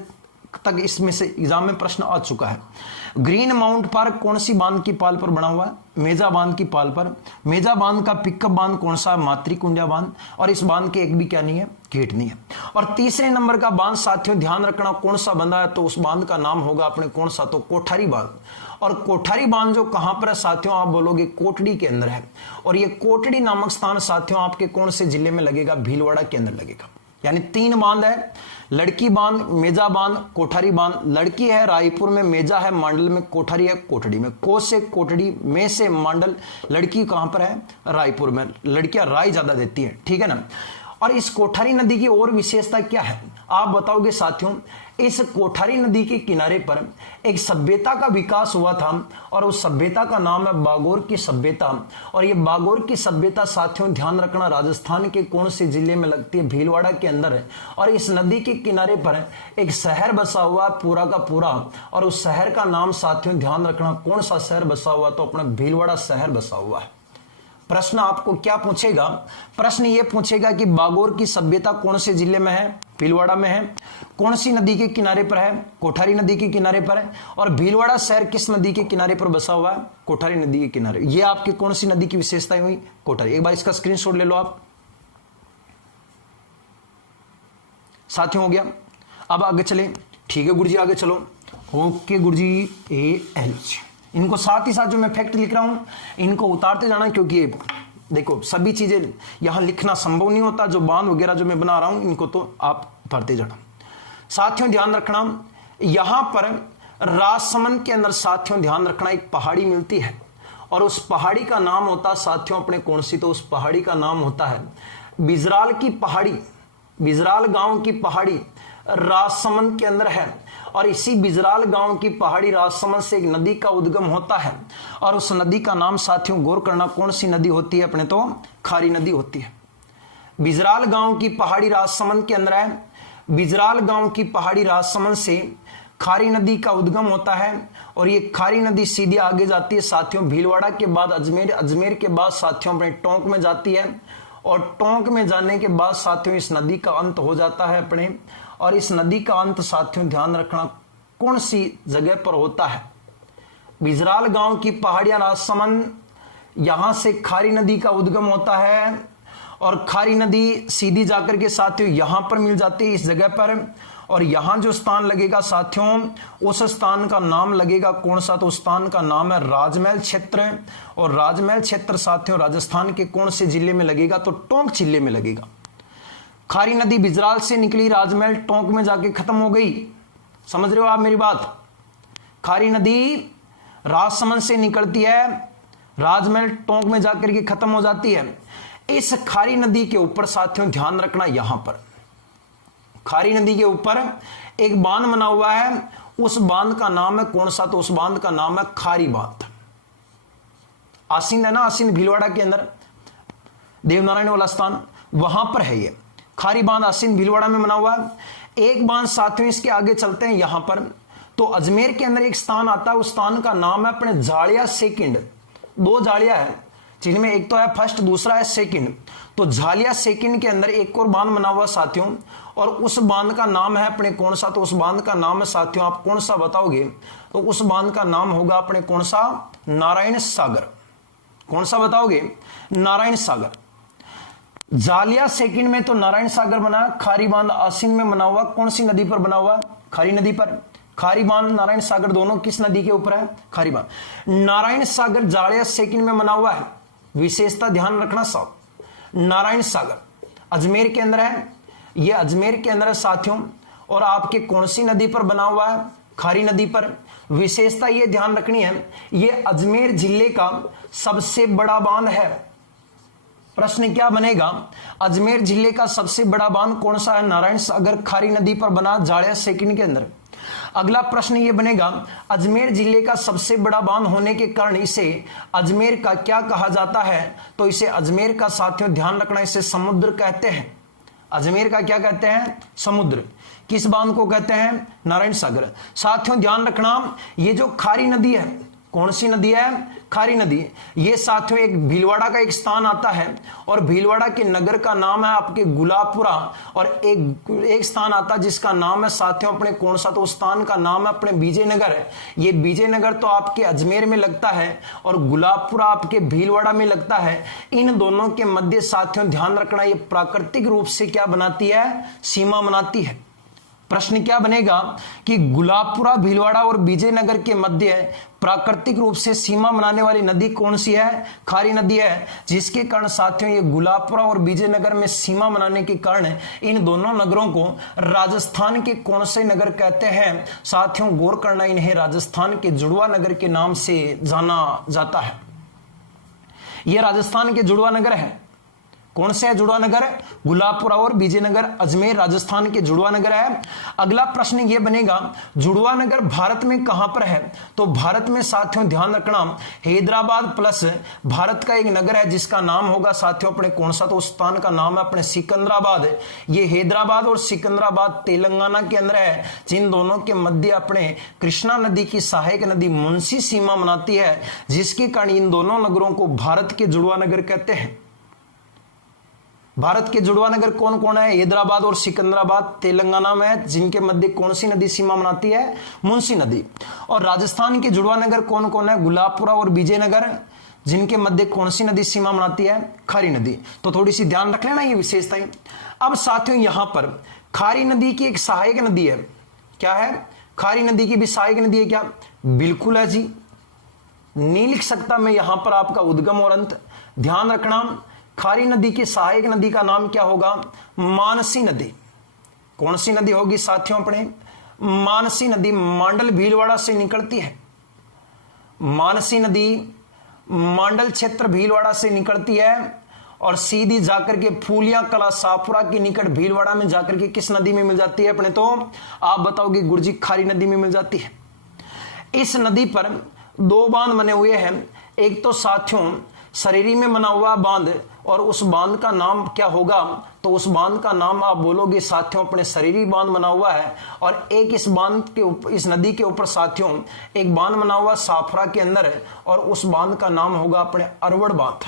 तक इसमें से एग्जाम में प्रश्न आ चुका है। ग्रीन माउंट पार्क कौन सी बांध की पाल पर बना हुआ है? मेजा बांध की पाल पर। मेजा बांध का पिकअप बांध कौन सा है? मातृकुंडिया बांध। और इस बांध के एक भी क्या नहीं है? गेट नहीं है। और तीसरे नंबर का बांध साथियों ध्यान रखना कौन सा बंधा है? तो उस बांध का नाम होगा अपने कौन सा? तो कोठारी बांध। और कोठारी बांध जो कहां पर है साथियों? आप बोलोगे कोटड़ी के अंदर है। और ये कोटड़ी नामक स्थान साथियों आपके कौन से जिले में लगेगा? भीलवाड़ा के अंदर लगेगा। यानी 3 बांध है, लड़की बांध, मेजा बांध, कोठारी बांध। लड़की है रायपुर में, मेजा है मांडल में, कोठारी है कोटड़ी में। को से कोटड़ी, में से मांडल। लड़की कहां पर है? रायपुर में। लड़कियां राय ज्यादा देती है, ठीक है ना। और इस कोठारी नदी की और विशेषता क्या है आप बताओगे साथियों? इस कोठारी नदी के किनारे पर एक सभ्यता का विकास हुआ था और उस सभ्यता का नाम है बागोर की सभ्यता। और ये बागोर की सभ्यता साथियों ध्यान रखना राजस्थान के कौन से जिले में लगती है? भीलवाड़ा के अंदर है। और इस नदी के किनारे पर एक शहर बसा हुआ पूरा का पूरा, और उस शहर का नाम साथियों ध्यान रखना कौन सा शहर बसा हुआ? तो अपना भीलवाड़ा शहर बसा हुआ है। प्रश्न आपको क्या पूछेगा? प्रश्न ये पूछेगा कि बागोर की सभ्यता कौन से जिले में है? भीलवाड़ा में है। कौन सी नदी के किनारे पर है? कोठारी नदी के किनारे पर है। और भीलवाड़ा शहर किस नदी के किनारे पर बसा हुआ है? कोठारी नदी के किनारे। ये आपकी कौन सी नदी की विशेषताएं हुई? कोठारी। एक बार इसका स्क्रीनशॉट ले लो आप साथियों। हो गया। अब आगे चले, ठीक है गुरुजी आगे चलो। ओके गुरुजी, ALH इनको साथ ही साथ जो मैं फैक्ट लिख रहा हूं इनको उतारते जाना, क्योंकि देखो सभी चीजें यहां लिखना संभव नहीं होता। जो बांध वगैरह जो मैं बना रहा हूं इनको तो आप उतारते जाना। साथियों ध्यान रखना, यहां पर राजसमंद के अंदर साथियों ध्यान रखना एक पहाड़ी मिलती है और उस पहाड़ी का नाम होता है साथियों अपने कौन सी? तो उस पहाड़ी का नाम होता है बिजराल की पहाड़ी। बिजराल गांव की पहाड़ी राजसमंद के अंदर है। और इसी बिजराल गांव की पहाड़ी राजसमंद से एक नदी का उद्गम होता है और उस नदी का नाम साथियों गौर करना कौन सी नदी होती है? अपने तो खारी नदी होती है। बिजराल गांव की पहाड़ी राजसमंद के अंदर है। बिजराल गांव की पहाड़ी राजसमंद से खारी नदी का उद्गम होता है और ये खारी नदी सीधे आगे जाती है साथियों भीलवाड़ा के बाद अजमेर, अजमेर के बाद साथियों अपने टोंक में जाती है और टोंक में जाने के बाद साथियों इस नदी का अंत हो जाता है अपने, और इस नदी का अंत साथियों ध्यान रखना कौन सी जगह पर होता है? बिजराल गांव की पहाड़ियां राजसमंद, यहां से खारी नदी का उद्गम होता है और खारी नदी सीधी जाकर के साथियों यहां पर मिल जाती है इस जगह पर। और यहां जो स्थान लगेगा साथियों उस स्थान का नाम लगेगा कौन सा? तो उस स्थान का नाम है राजमहल क्षेत्र। और राजमहल क्षेत्र साथियों राजस्थान के कौन से जिले में लगेगा? तो टोंक जिले में लगेगा। खारी नदी बिजराल से निकली, राजमहल टोंक में जाके खत्म हो गई। समझ रहे हो आप मेरी बात? खारी नदी राजसमंद से निकलती है, राजमहल टोंक में जाकर के खत्म हो जाती है। इस खारी नदी के ऊपर साथियों ध्यान रखना, यहां पर खारी नदी के ऊपर एक बांध बना हुआ है, उस बांध का नाम है कौन सा? तो उस बांध का नाम है खारी बांध। आसीन है ना, आसीन भीलवाड़ा के अंदर देवनारायण वाला स्थान, वहां पर है ये खारी बांध। आसीन भीलवाड़ा में बना हुआ है। एक बांध साथियों इसके आगे चलते हैं यहां पर, तो अजमेर के अंदर एक स्थान आता है, उस स्थान का नाम है अपने झाड़िया सेकंड। दो झाड़िया है जिनमें एक तो है फर्स्ट, दूसरा है सेकंड। तो झालिया सेकंड के अंदर एक और बांध बना हुआ साथियों, और उस बांध का नाम है अपने कौन सा? तो उस बांध का नाम है साथियों, आप कौन सा बताओगे? तो उस बांध का नाम होगा अपने कौन सा? नारायण सागर। कौन सा बताओगे? नारायण सागर। झालिया सेकंड में तो नारायण सागर बना, खारी बांध आसीन में बना हुआ, कौन सी नदी पर बना हुआ? खारी नदी पर। खारी बांध नारायण सागर दोनों किस नदी के ऊपर है? खारी बांध। नारायण सागर झालिया सेकंड में बना हुआ है, विशेषता ध्यान रखना सब। नारायण सागर अजमेर के अंदर है, यह अजमेर के अंदर है साथियों, और आपके कौन सी नदी पर बना हुआ है? खारी नदी पर। विशेषता यह ध्यान रखनी है, यह अजमेर जिले का सबसे बड़ा बांध है। प्रश्न क्या बनेगा? अजमेर जिले का सबसे बड़ा बांध कौन सा है? नारायण सागर खारी नदी पर बना झालिया सेकंड के अंदर। अगला प्रश्न यह बनेगा, अजमेर जिले का सबसे बड़ा बांध होने के कारण इसे अजमेर का क्या कहा जाता है? तो इसे अजमेर का साथियों ध्यान रखना, इसे समुद्र कहते हैं। अजमेर का क्या कहते हैं? समुद्र। किस बांध को कहते हैं? नारायण सागर। साथियों ध्यान रखना, ये जो खारी नदी है, कौन सी नदी है? खारी नदी। ये साथियों एक भीलवाड़ा का एक स्थान आता है, और भीलवाड़ा के नगर का नाम है आपके गुलाबपुरा, और एक स्थान आता है जिसका नाम है साथियों अपने कौन सा? तो उस स्थान का नाम है अपने विजयनगर है। ये विजयनगर तो आपके अजमेर में लगता है और गुलाबपुरा आपके भीलवाड़ा में लगता है। इन दोनों के मध्य साथियों ध्यान रखना, ये प्राकृतिक रूप से क्या बनाती है? सीमा बनाती है। प्रश्न क्या बनेगा कि गुलाबपुरा भीलवाड़ा और विजयनगर के मध्य प्राकृतिक रूप से सीमा बनाने वाली नदी कौन सी है? खारी नदी है, जिसके कारण साथियों ये गुलाबपुरा और विजयनगर में सीमा बनाने के कारण इन दोनों नगरों को राजस्थान के कौन से नगर कहते हैं? साथियों गौर करना, इन्हें राजस्थान के जुड़वा नगर के नाम से जाना जाता है। यह राजस्थान के जुड़वा नगर है। कौन से है जुड़वा नगर? गुलाबपुरा और विजयनगर अजमेर राजस्थान के जुड़वा नगर है। अगला प्रश्न यह बनेगा, जुड़वा नगर भारत में कहां पर है? तो भारत में साथियों ध्यान रखना, हैदराबाद प्लस भारत का एक नगर है जिसका नाम होगा साथियों अपने कौन सा? तो उस स्थान का नाम है अपने सिकंदराबाद। ये हैदराबाद और सिकंदराबाद तेलंगाना के अंदर है, जिन दोनों के मध्य अपने कृष्णा नदी की सहायक नदी मुंशी सीमा बनाती है, जिसके कारण इन दोनों नगरों को भारत के जुड़वा नगर कहते हैं। भारत के जुड़वा नगर कौन कौन है? हैदराबाद और सिकंदराबाद तेलंगाना में है, जिनके मध्य कौन सी नदी सीमा बनाती है? मुंशी नदी। और राजस्थान के जुड़वा नगर कौन कौन है? गुलाबपुरा और विजयनगर, जिनके मध्य कौन सी नदी सीमा बनाती है? खारी नदी। तो थोड़ी सी ध्यान रख लेना ये विशेषताएं। अब साथियों यहां पर खारी नदी की एक सहायक नदी है। क्या है? खारी नदी की भी सहायक नदी है क्या? बिल्कुल है जी। नहीं लिख सकता मैं यहां पर आपका उद्गम और अंत। ध्यान रखना, खारी नदी की सहायक नदी का नाम क्या होगा? मानसी नदी। कौन सी नदी होगी साथियों अपने? मानसी नदी। मांडल भीलवाड़ा से निकलती है। मानसी नदी मांडल क्षेत्र भीलवाड़ा से निकलती है और सीधी जाकर के फूलिया कला शाहपुरा के निकट भीलवाड़ा में जाकर के किस नदी में मिल जाती है अपने? तो आप बताओगे गुरुजी खारी नदी में मिल जाती है। इस नदी पर दो बांध बने हुए हैं। एक तो साथियों शरीरी में बना हुआ बांध, और उस बांध का नाम क्या होगा? तो उस बांध का नाम आप बोलोगे साथियों अपने शरीरी बांध बना हुआ है। और एक इस बांध के ऊपर, इस नदी के ऊपर साथियों एक बांध बना हुआ शाहपुरा के अंदर है, और उस बांध का नाम होगा अपने अरवड़ बांध।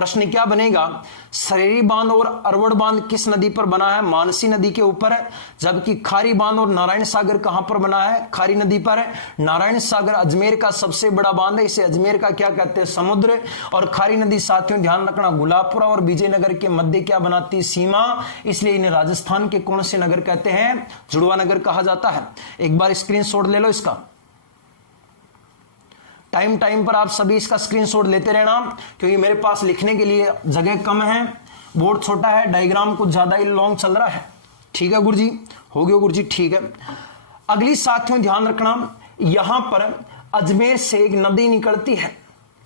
प्रश्न क्या बनेगा, सरेरी बांध और अरवड़ बांध किस नदी पर बना है, मानसी नदी के ऊपर है। जबकि खारी बांध और नारायण सागर कहां पर बना है, खारी नदी पर है। नारायण सागर अजमेर का सबसे बड़ा बांध है, इसे अजमेर का क्या कहते हैं, समुद्र। और खारी नदी साथियों ध्यान रखना गुलाबपुरा और विजयनगर के मध्य क्या बनाती है, सीमा, इसलिए इन्हें राजस्थान के कौन से नगर कहते हैं, जुड़वा नगर कहा जाता है। एक बार स्क्रीनशॉट ले लो इसका, टाइम पर आप सभी इसका स्क्रीनशॉट लेते रहना, क्योंकि मेरे पास लिखने के लिए जगह कम है, बोर्ड छोटा है, डायग्राम कुछ ज्यादा ही लॉन्ग चल रहा है। ठीक है गुरुजी, हो गया गुरुजी, ठीक है। अगली साथियों ध्यान रखना, यहां पर अजमेर से एक नदी निकलती है।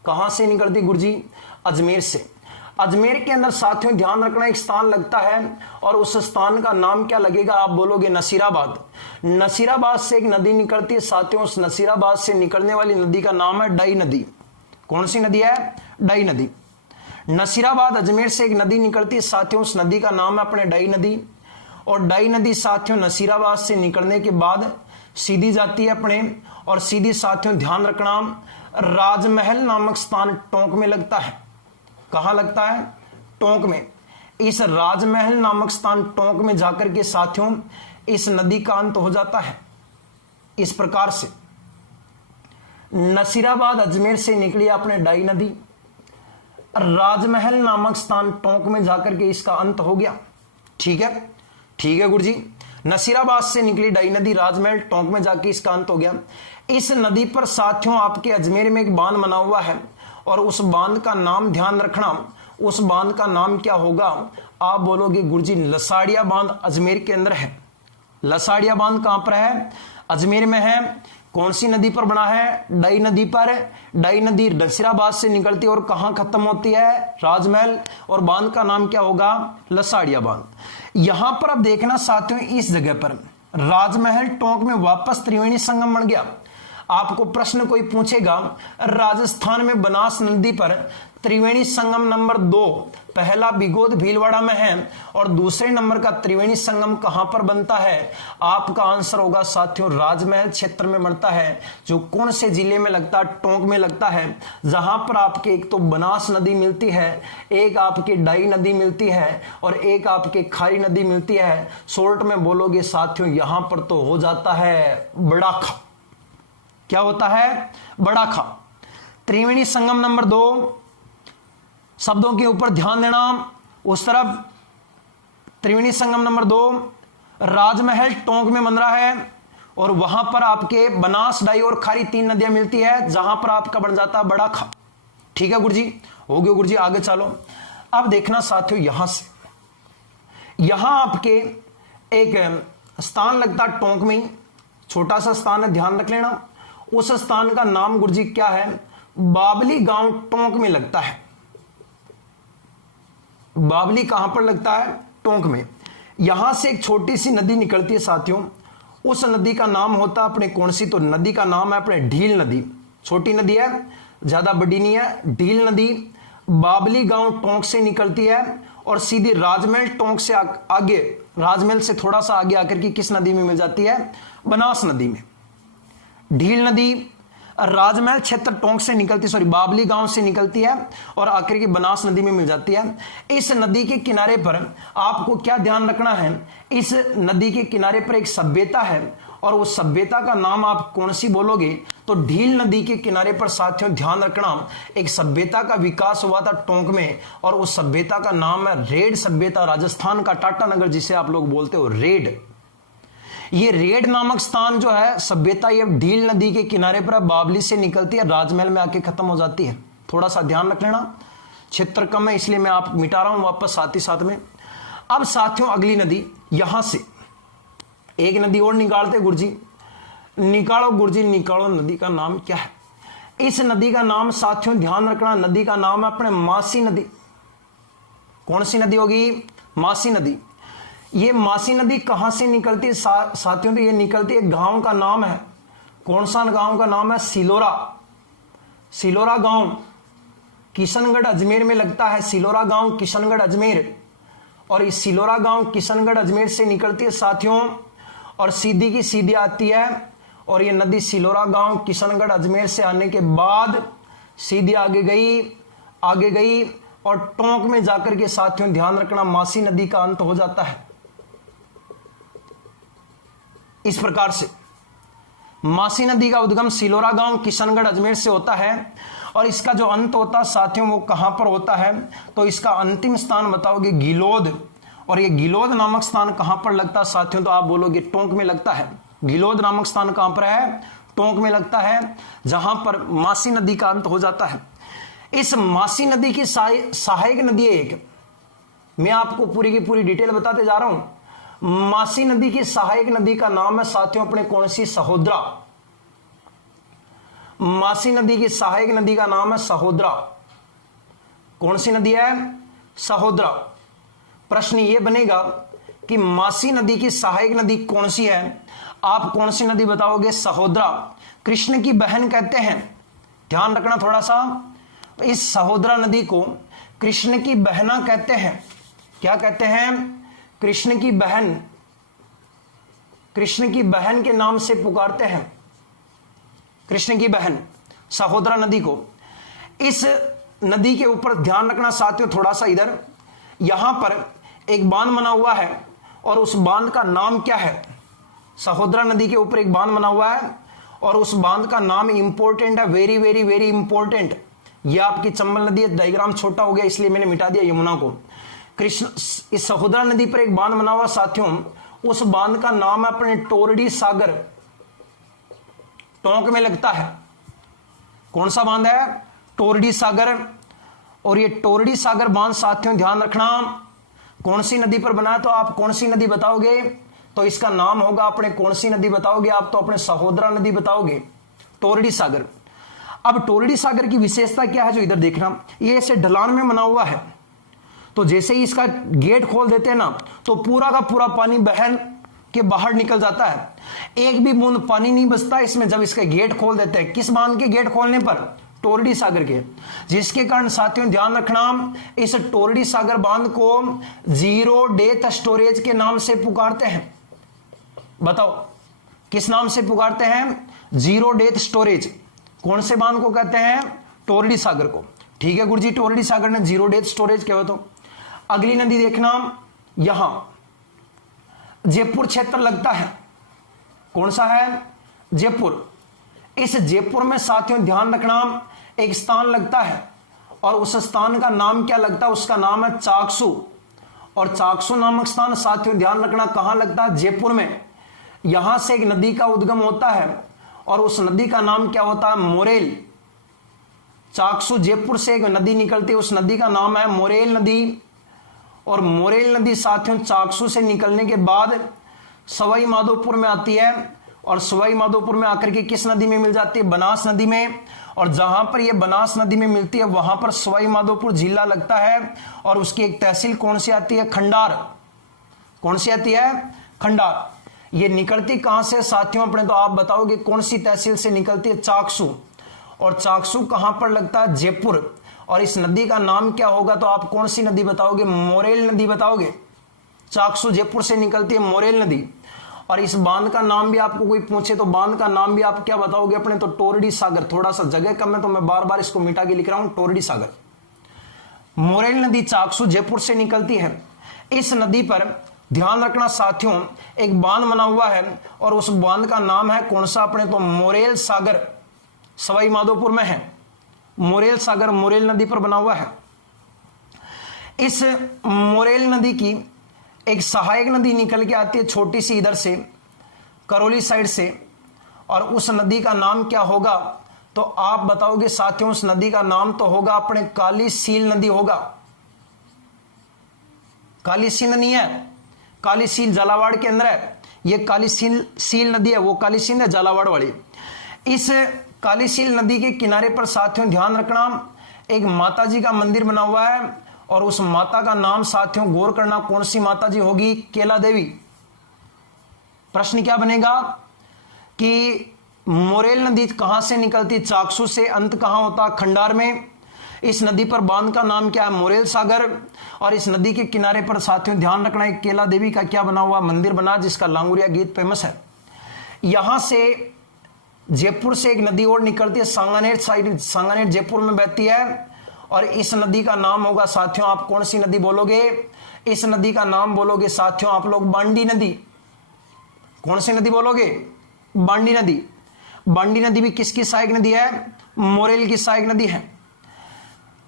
कहां से निकलती गुरुजी, अजमेर से। अजमेर के अंदर साथियों ध्यान रखना एक स्थान लगता है, और उस स्थान का नाम क्या लगेगा, आप बोलोगे नसीराबाद। नसीराबाद से एक नदी निकलती है साथियों, उस नसीराबाद से निकलने वाली नदी का नाम है डाई नदी। कौन सी नदी है, डाई नदी। नसीराबाद अजमेर से एक नदी निकलती है साथियों, उस नदी का नाम है अपने डाई नदी। और डाई नदी साथियों नसीराबाद से निकलने के बाद सीधी जाती है अपने, और सीधी साथियों ध्यान रखना राजमहल नामक स्थान टोंक में लगता है। कहां लगता है, टोंक में। इस राजमहल नामक स्थान टोंक में जाकर के साथियों इस नदी का अंत हो जाता है। इस प्रकार से नसीराबाद अजमेर से निकली अपने डाई नदी, राजमहल नामक स्थान टोंक में जाकर के इसका अंत हो गया। ठीक है, ठीक है गुरुजी। नसीराबाद से निकली डाई नदी, राजमहल, टोंक में जाके इसका अंत हो गया। इस नदी पर साथियों आपके अजमेर में एक बांध बना हुआ है, और उस बांध का नाम ध्यान रखना, उस बांध का नाम क्या होगा, आप बोलोगे गुरुजी लसाड़िया बांध अजमेर के अंदर है। लसाड़िया बांध कहां पर है, अजमेर में है। कौन सी नदी पर बना है, डाई नदी पर। डाई नदी नसीराबाद से निकलती है और कहां खत्म होती है, राजमहल, और बांध का नाम क्या होगा, लसाड़िया बांध। यहां पर अब देखना साथियों, इस जगह पर राजमहल टोंक में वापस त्रिवेणी संगम बन गया। आपको प्रश्न कोई पूछेगा, राजस्थान में बनास नदी पर त्रिवेणी संगम नंबर 2, पहला बिगोद भीलवाड़ा में है, और दूसरे नंबर का त्रिवेणी संगम कहां पर बनता है, आपका आंसर होगा साथियों राजमहल क्षेत्र में बनता है, जो कौन से जिले में लगता है, टोंक में लगता है। जहां पर आपके एक तो बनास नदी मिलती है, एक आपकी डाई नदी मिलती है, और एक आपके खारी नदी मिलती है। शॉर्ट में बोलोगे साथियों यहां पर तो हो जाता है बड़ा खा। क्या होता है, बड़ा खा। त्रिवेणी संगम नंबर 2, शब्दों के ऊपर ध्यान देना। उस तरफ त्रिवेणी संगम नंबर 2 राजमहल टोंक में बन रहा है, और वहां पर आपके बनास, डाई और खारी 3 नदियां मिलती है, जहां पर आपका बन जाता है बड़ा खा। ठीक है गुरुजी, हो गया गुरुजी, आगे चलो। अब देखना साथियों, यहां से यहां आपके एक स्थान लगता है टोंक में, छोटा सा स्थान है, ध्यान रख लेना। उस स्थान का नाम गुरुजी क्या है, बाबली गांव टोंक में लगता है। बाबली कहां पर लगता है, टोंक में। यहां से एक छोटी सी नदी निकलती है साथियों, उस नदी का नाम होता है अपने कौन सी, तो नदी का नाम है अपने ढील नदी। छोटी नदी है, ज्यादा बड़ी नहीं है, ढील नदी बाबली गांव टोंक से निकलती है, और सीधी राजमहल टोंक से आगे, राजमहल से थोड़ा सा आगे आकर के किस नदी में मिल जाती है, बनास नदी में। ढील नदी राजमहल क्षेत्र टोंक से निकलती, सॉरी बाबली गांव से निकलती है, और आखिर की बनास नदी में मिल जाती है। इस नदी के किनारे पर आपको क्या ध्यान रखना है, इस नदी के किनारे पर एक सभ्यता है, और उस सभ्यता का नाम आप कौन सी बोलोगे, तो ढील नदी के किनारे पर साथियों ध्यान रखना एक सभ्यता का विकास हुआ था टोंक में, और उस सभ्यता का नाम है रेड सभ्यता। राजस्थान का टाटानगर जिसे आप लोग बोलते हो रेड, ये रेड नामक स्थान जो है सभ्यता, ये ढील नदी के किनारे पर बाबली से निकलती है, राजमहल में आके खत्म हो जाती है। थोड़ा सा ध्यान रख लेना, क्षेत्र कम है इसलिए मैं आप मिटा रहा हूं वापस साथ ही साथ में। अब साथियों अगली नदी, यहां से एक नदी और निकालते गुरुजी, निकालो गुरुजी निकालो। नदी का नाम क्या है, इस नदी का नाम साथियों ध्यान रखना, नदी का नाम है अपने मासी नदी। कौन सी नदी होगी, मासी नदी। ये मासी नदी कहां से निकलती है साथियों, तो ये निकलती है, गांव का नाम है, कौन सा गांव का नाम है, सिलोरा। सिलोरा गांव किशनगढ़ अजमेर में लगता है, सिलोरा गांव किशनगढ़ अजमेर। और इस सिलोरा गांव किशनगढ़ अजमेर से निकलती है साथियों, और सीधी की सीधी आती है, और ये नदी सिलोरा गांव किशनगढ़ अजमेर से आने के बाद सीधी आगे गई और टोंक में जाकर के साथियों ध्यान रखना मासी नदी का अंत हो जाता है। इस प्रकार से मासी नदी का उद्गम सिलोरा गांव किशनगढ़ अजमेर से होता है और इसका जो अंत होता है साथियों वो कहां पर होता है, तो इसका अंतिम स्थान बताओगे गिलोद। और ये गिलोद नामक स्थान कहां पर लगता है साथियों, तो आप बोलोगे टोंक में लगता है। गिलोद नामक स्थान कहां पर है, टोंक में लगता है, जहां पर मासी नदी का अंत हो जाता है। इस मासी नदी की सहायक नदी एक, मैं आपको पूरी की पूरी डिटेल बताते जा रहा हूं। मासी नदी की सहायक नदी का नाम है साथियों अपने कौन सी, सहोदरा। मासी नदी की सहायक नदी का नाम है सहोदरा। कौन सी नदी है, सहोदरा। प्रश्न यह बनेगा कि मासी नदी की सहायक नदी कौन सी है, आप कौन सी नदी बताओगे, सहोदरा। कृष्ण की बहन कहते हैं, ध्यान रखना थोड़ा सा। इस सहोदरा नदी को कृष्ण की बहना कहते हैं। क्या कहते हैं, कृष्ण की बहन, कृष्ण की बहन के नाम से पुकारते हैं, कृष्ण की बहन सहोदरा नदी को। इस नदी के ऊपर ध्यान रखना साथियों थोड़ा सा, इधर यहां पर एक बांध बना हुआ है और उस बांध का नाम क्या है, सहोदरा नदी के ऊपर एक बांध बना हुआ है और उस बांध का नाम इंपॉर्टेंट है, वेरी वेरी वेरी इंपॉर्टेंट। यह आपकी चंबल नदी है, डायग्राम छोटा हो गया इसलिए मैंने मिटा दिया यमुना को। कृष्ण, इस सहोदरा नदी पर एक बांध बना हुआ साथियों, उस बांध का नाम है अपने टोरडी सागर, टोंक में लगता है। कौन सा बांध है, टोरडी सागर। और ये टोरडी सागर बांध साथियों ध्यान रखना कौन सी नदी पर बना है, तो आप कौन सी नदी बताओगे, तो इसका नाम होगा अपने कौन सी नदी बताओगे, आप तो अपने सहोदरा नदी बताओगे, टोरडी सागर। अब टोरडी सागर की विशेषता क्या है, जो इधर देखना, ये ऐसे ढलान में बना हुआ है, तो जैसे ही इसका गेट खोल देते हैं ना, तो पूरा का पूरा पानी बहन के बाहर निकल जाता है, एक भी बूंद पानी नहीं बचता इसमें जब इसके गेट खोल देते हैं। किस बांध के गेट खोलने पर, टोरडी सागर के। जिसके कारण साथियों ध्यान रखना, इस टोरडी सागर बांध को जीरो डेथ स्टोरेज के नाम से पुकारते हैं। बताओ किस नाम से पुकारते हैं, जीरो डेथ स्टोरेज। कौन से बांध को कहते हैं, टोरडी सागर को। ठीक है गुरुजी, टोरडी सागर ने जीरो डेथ स्टोरेज कहो। तो अगली नदी देखना, यहां जयपुर क्षेत्र लगता है। कौन सा है, जयपुर। इस जयपुर में साथियों ध्यान रखना एक स्थान लगता है और उस स्थान का नाम क्या लगता है, उसका नाम है चाकसू। और चाकसू नामक स्थान साथियों ध्यान रखना कहां लगता है, जयपुर में। यहां से एक नदी का उद्गम होता है और उस नदी का नाम क्या होता है, मोरेल। चाकसू जयपुर से एक नदी निकलती है, उस नदी का नाम है मोरेल नदी। और मोरेल नदी साथियों चाकसू से निकलने के बाद सवाई माधोपुर में आती है और सवाई माधोपुर में आकर के किस नदी में मिल जाती है, बनास नदी में। और जहां पर यह बनास नदी में मिलती है वहां पर सवाई माधोपुर जिला लगता है और उसकी एक तहसील कौन सी आती है, खंडार। कौन सी आती है, खंडार। ये निकलती कहां से साथियों अपने, तो आप बताओगे कौन सी तहसील से निकलती है, चाकसू। और चाकसू कहां पर लगता है, जयपुर। और इस नदी का नाम क्या होगा, तो आप कौन सी नदी बताओगे, मोरेल नदी बताओगे। चाकसू जयपुर से निकलती है मोरेल नदी। और इस बांध का नाम भी आपको कोई पूछे तो बांध का नाम भी आप क्या बताओगे अपने, तो टोरडी सागर। थोड़ा सा जगह कम है तो मैं बार बार इसको मिटा के लिख रहा हूं, टोरडी सागर। मोरेल नदी चाकसू जयपुर से निकलती है। इस नदी पर ध्यान रखना साथियों एक बांध बना हुआ है और उस बांध का नाम है कौन सा अपने, तो मोरेल सागर, सवाई माधोपुर में है। मोरेल सागर मोरेल नदी पर बना हुआ है। इस मोरेल नदी की एक सहायक नदी निकल के आती है छोटी सी इधर से, करौली साइड से, और उस नदी का नाम क्या होगा, तो आप बताओगे साथियों उस नदी का नाम तो होगा अपने काली सील नदी होगा। काली सील नदी है, काली सील झालावाड़ के अंदर है। ये काली सील नदी है, वो काली सील है झालावाड़ वाली। इस काली सील नदी के किनारे पर साथियों ध्यान रखना एक माता जी का मंदिर बना हुआ है और उस माता का नाम साथियों गौर करना कौन सी माता जी होगी, केला देवी। प्रश्न क्या बनेगा कि मोरेल नदी कहां से निकलती, चाकसू से, अंत कहां होता, खंडार में। इस नदी पर बांध का नाम क्या है, मोरेल सागर। और इस नदी के किनारे पर साथियों ध्यान रखना एक केला देवी का क्या बना हुआ, मंदिर बना, जिसका लांगुरिया गीत फेमस है। यहां से जयपुर से एक नदी और निकलती है सांगानेर साइड, सांगानेर जयपुर में बहती है और इस नदी का नाम होगा साथियों, आप कौन सी नदी बोलोगे? इस नदी का नाम बोलोगे साथियों आप लोग बांडी नदी। कौन सी नदी बोलोगे? बांडी नदी। बांडी नदी भी किसकी सहायक नदी है? मोरेल की सहायक नदी है।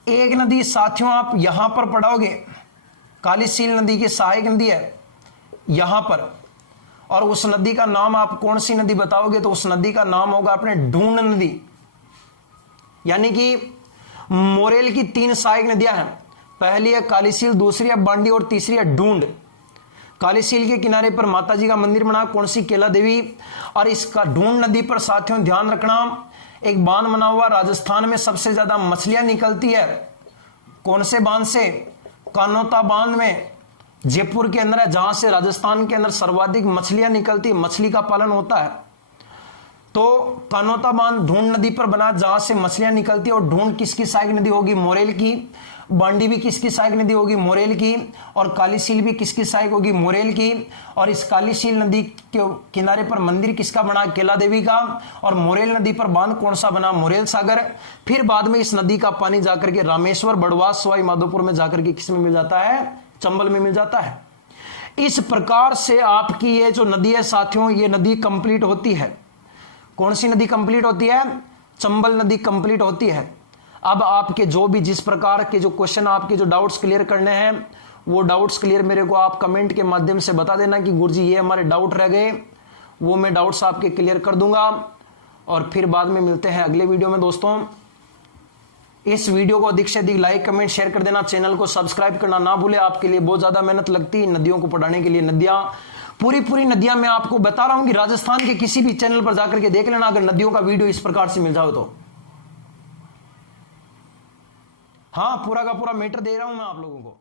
एक नदी साथियों आप यहां पर पढ़ोगे, कालीसील नदी की सहायक नदी है यहां पर, और उस नदी का नाम आप कौन सी नदी बताओगे? तो उस नदी का नाम होगा अपने ढूंढ नदी। यानी कि मोरेल की 3 सहायक नदियां हैं, पहली है कालीसील, दूसरी है बांडी और तीसरी है ढूंढ। कालीसील के किनारे पर माताजी का मंदिर बना, कौन सी? केला देवी। और इसका ढूंढ नदी पर साथियों ध्यान रखना, एक बांध बना हुआ, राजस्थान में सबसे ज्यादा मछलियां निकलती है। कौन से बांध से? कानोता बांध में, जयपुर के अंदर है, जहां से राजस्थान के अंदर सर्वाधिक मछलियां निकलती है, मछली का पालन होता है। तो कानोता बांध ढूंढ नदी पर बना, जहां से मछलियां निकलती है। और ढूंढ किसकी सहायक नदी होगी? मोरेल की। बांडी भी किसकी सहायक नदी होगी? मोरेल की। और कालीसील भी किसकी सहायक होगी? मोरेल की। और इस कालीसील नदी के किनारे पर मंदिर किसका बना? केला देवी का। और मोरेल नदी पर बांध कौन सा बना? मोरेल सागर। फिर बाद में इस नदी का पानी जाकर के रामेश्वर, बड़वास, सवाई माधोपुर में जाकर के किस में मिल जाता है? चंबल में मिल जाता है। इस प्रकार से आपकी ये जो नदी है साथियों, ये नदी कंप्लीट होती है। कौन सी नदी कंप्लीट होती है? चंबल नदी कंप्लीट होती है। अब आपके जो भी जिस प्रकार के जो क्वेश्चन, आपके जो डाउट्स क्लियर करने हैं, वो डाउट्स क्लियर मेरे को आप कमेंट के माध्यम से बता देना कि गुरुजी ये हमारे डाउट रह गए, वो मैं डाउट्स आपके क्लियर कर दूंगा। और फिर बाद में मिलते हैं अगले वीडियो में दोस्तों। इस वीडियो को अधिक से अधिक लाइक, कमेंट, शेयर कर देना। चैनल को सब्सक्राइब करना ना भूले, आपके लिए बहुत ज्यादा मेहनत लगती है नदियों को पढ़ाने के लिए। नदियां पूरी नदियां मैं आपको बता रहा हूं कि राजस्थान के किसी भी चैनल पर जाकर के देख लेना, अगर नदियों का वीडियो इस प्रकार से मिल जाओ तो। हाँ, पूरा का पूरा मैटर दे रहा हूं मैं आप लोगों को।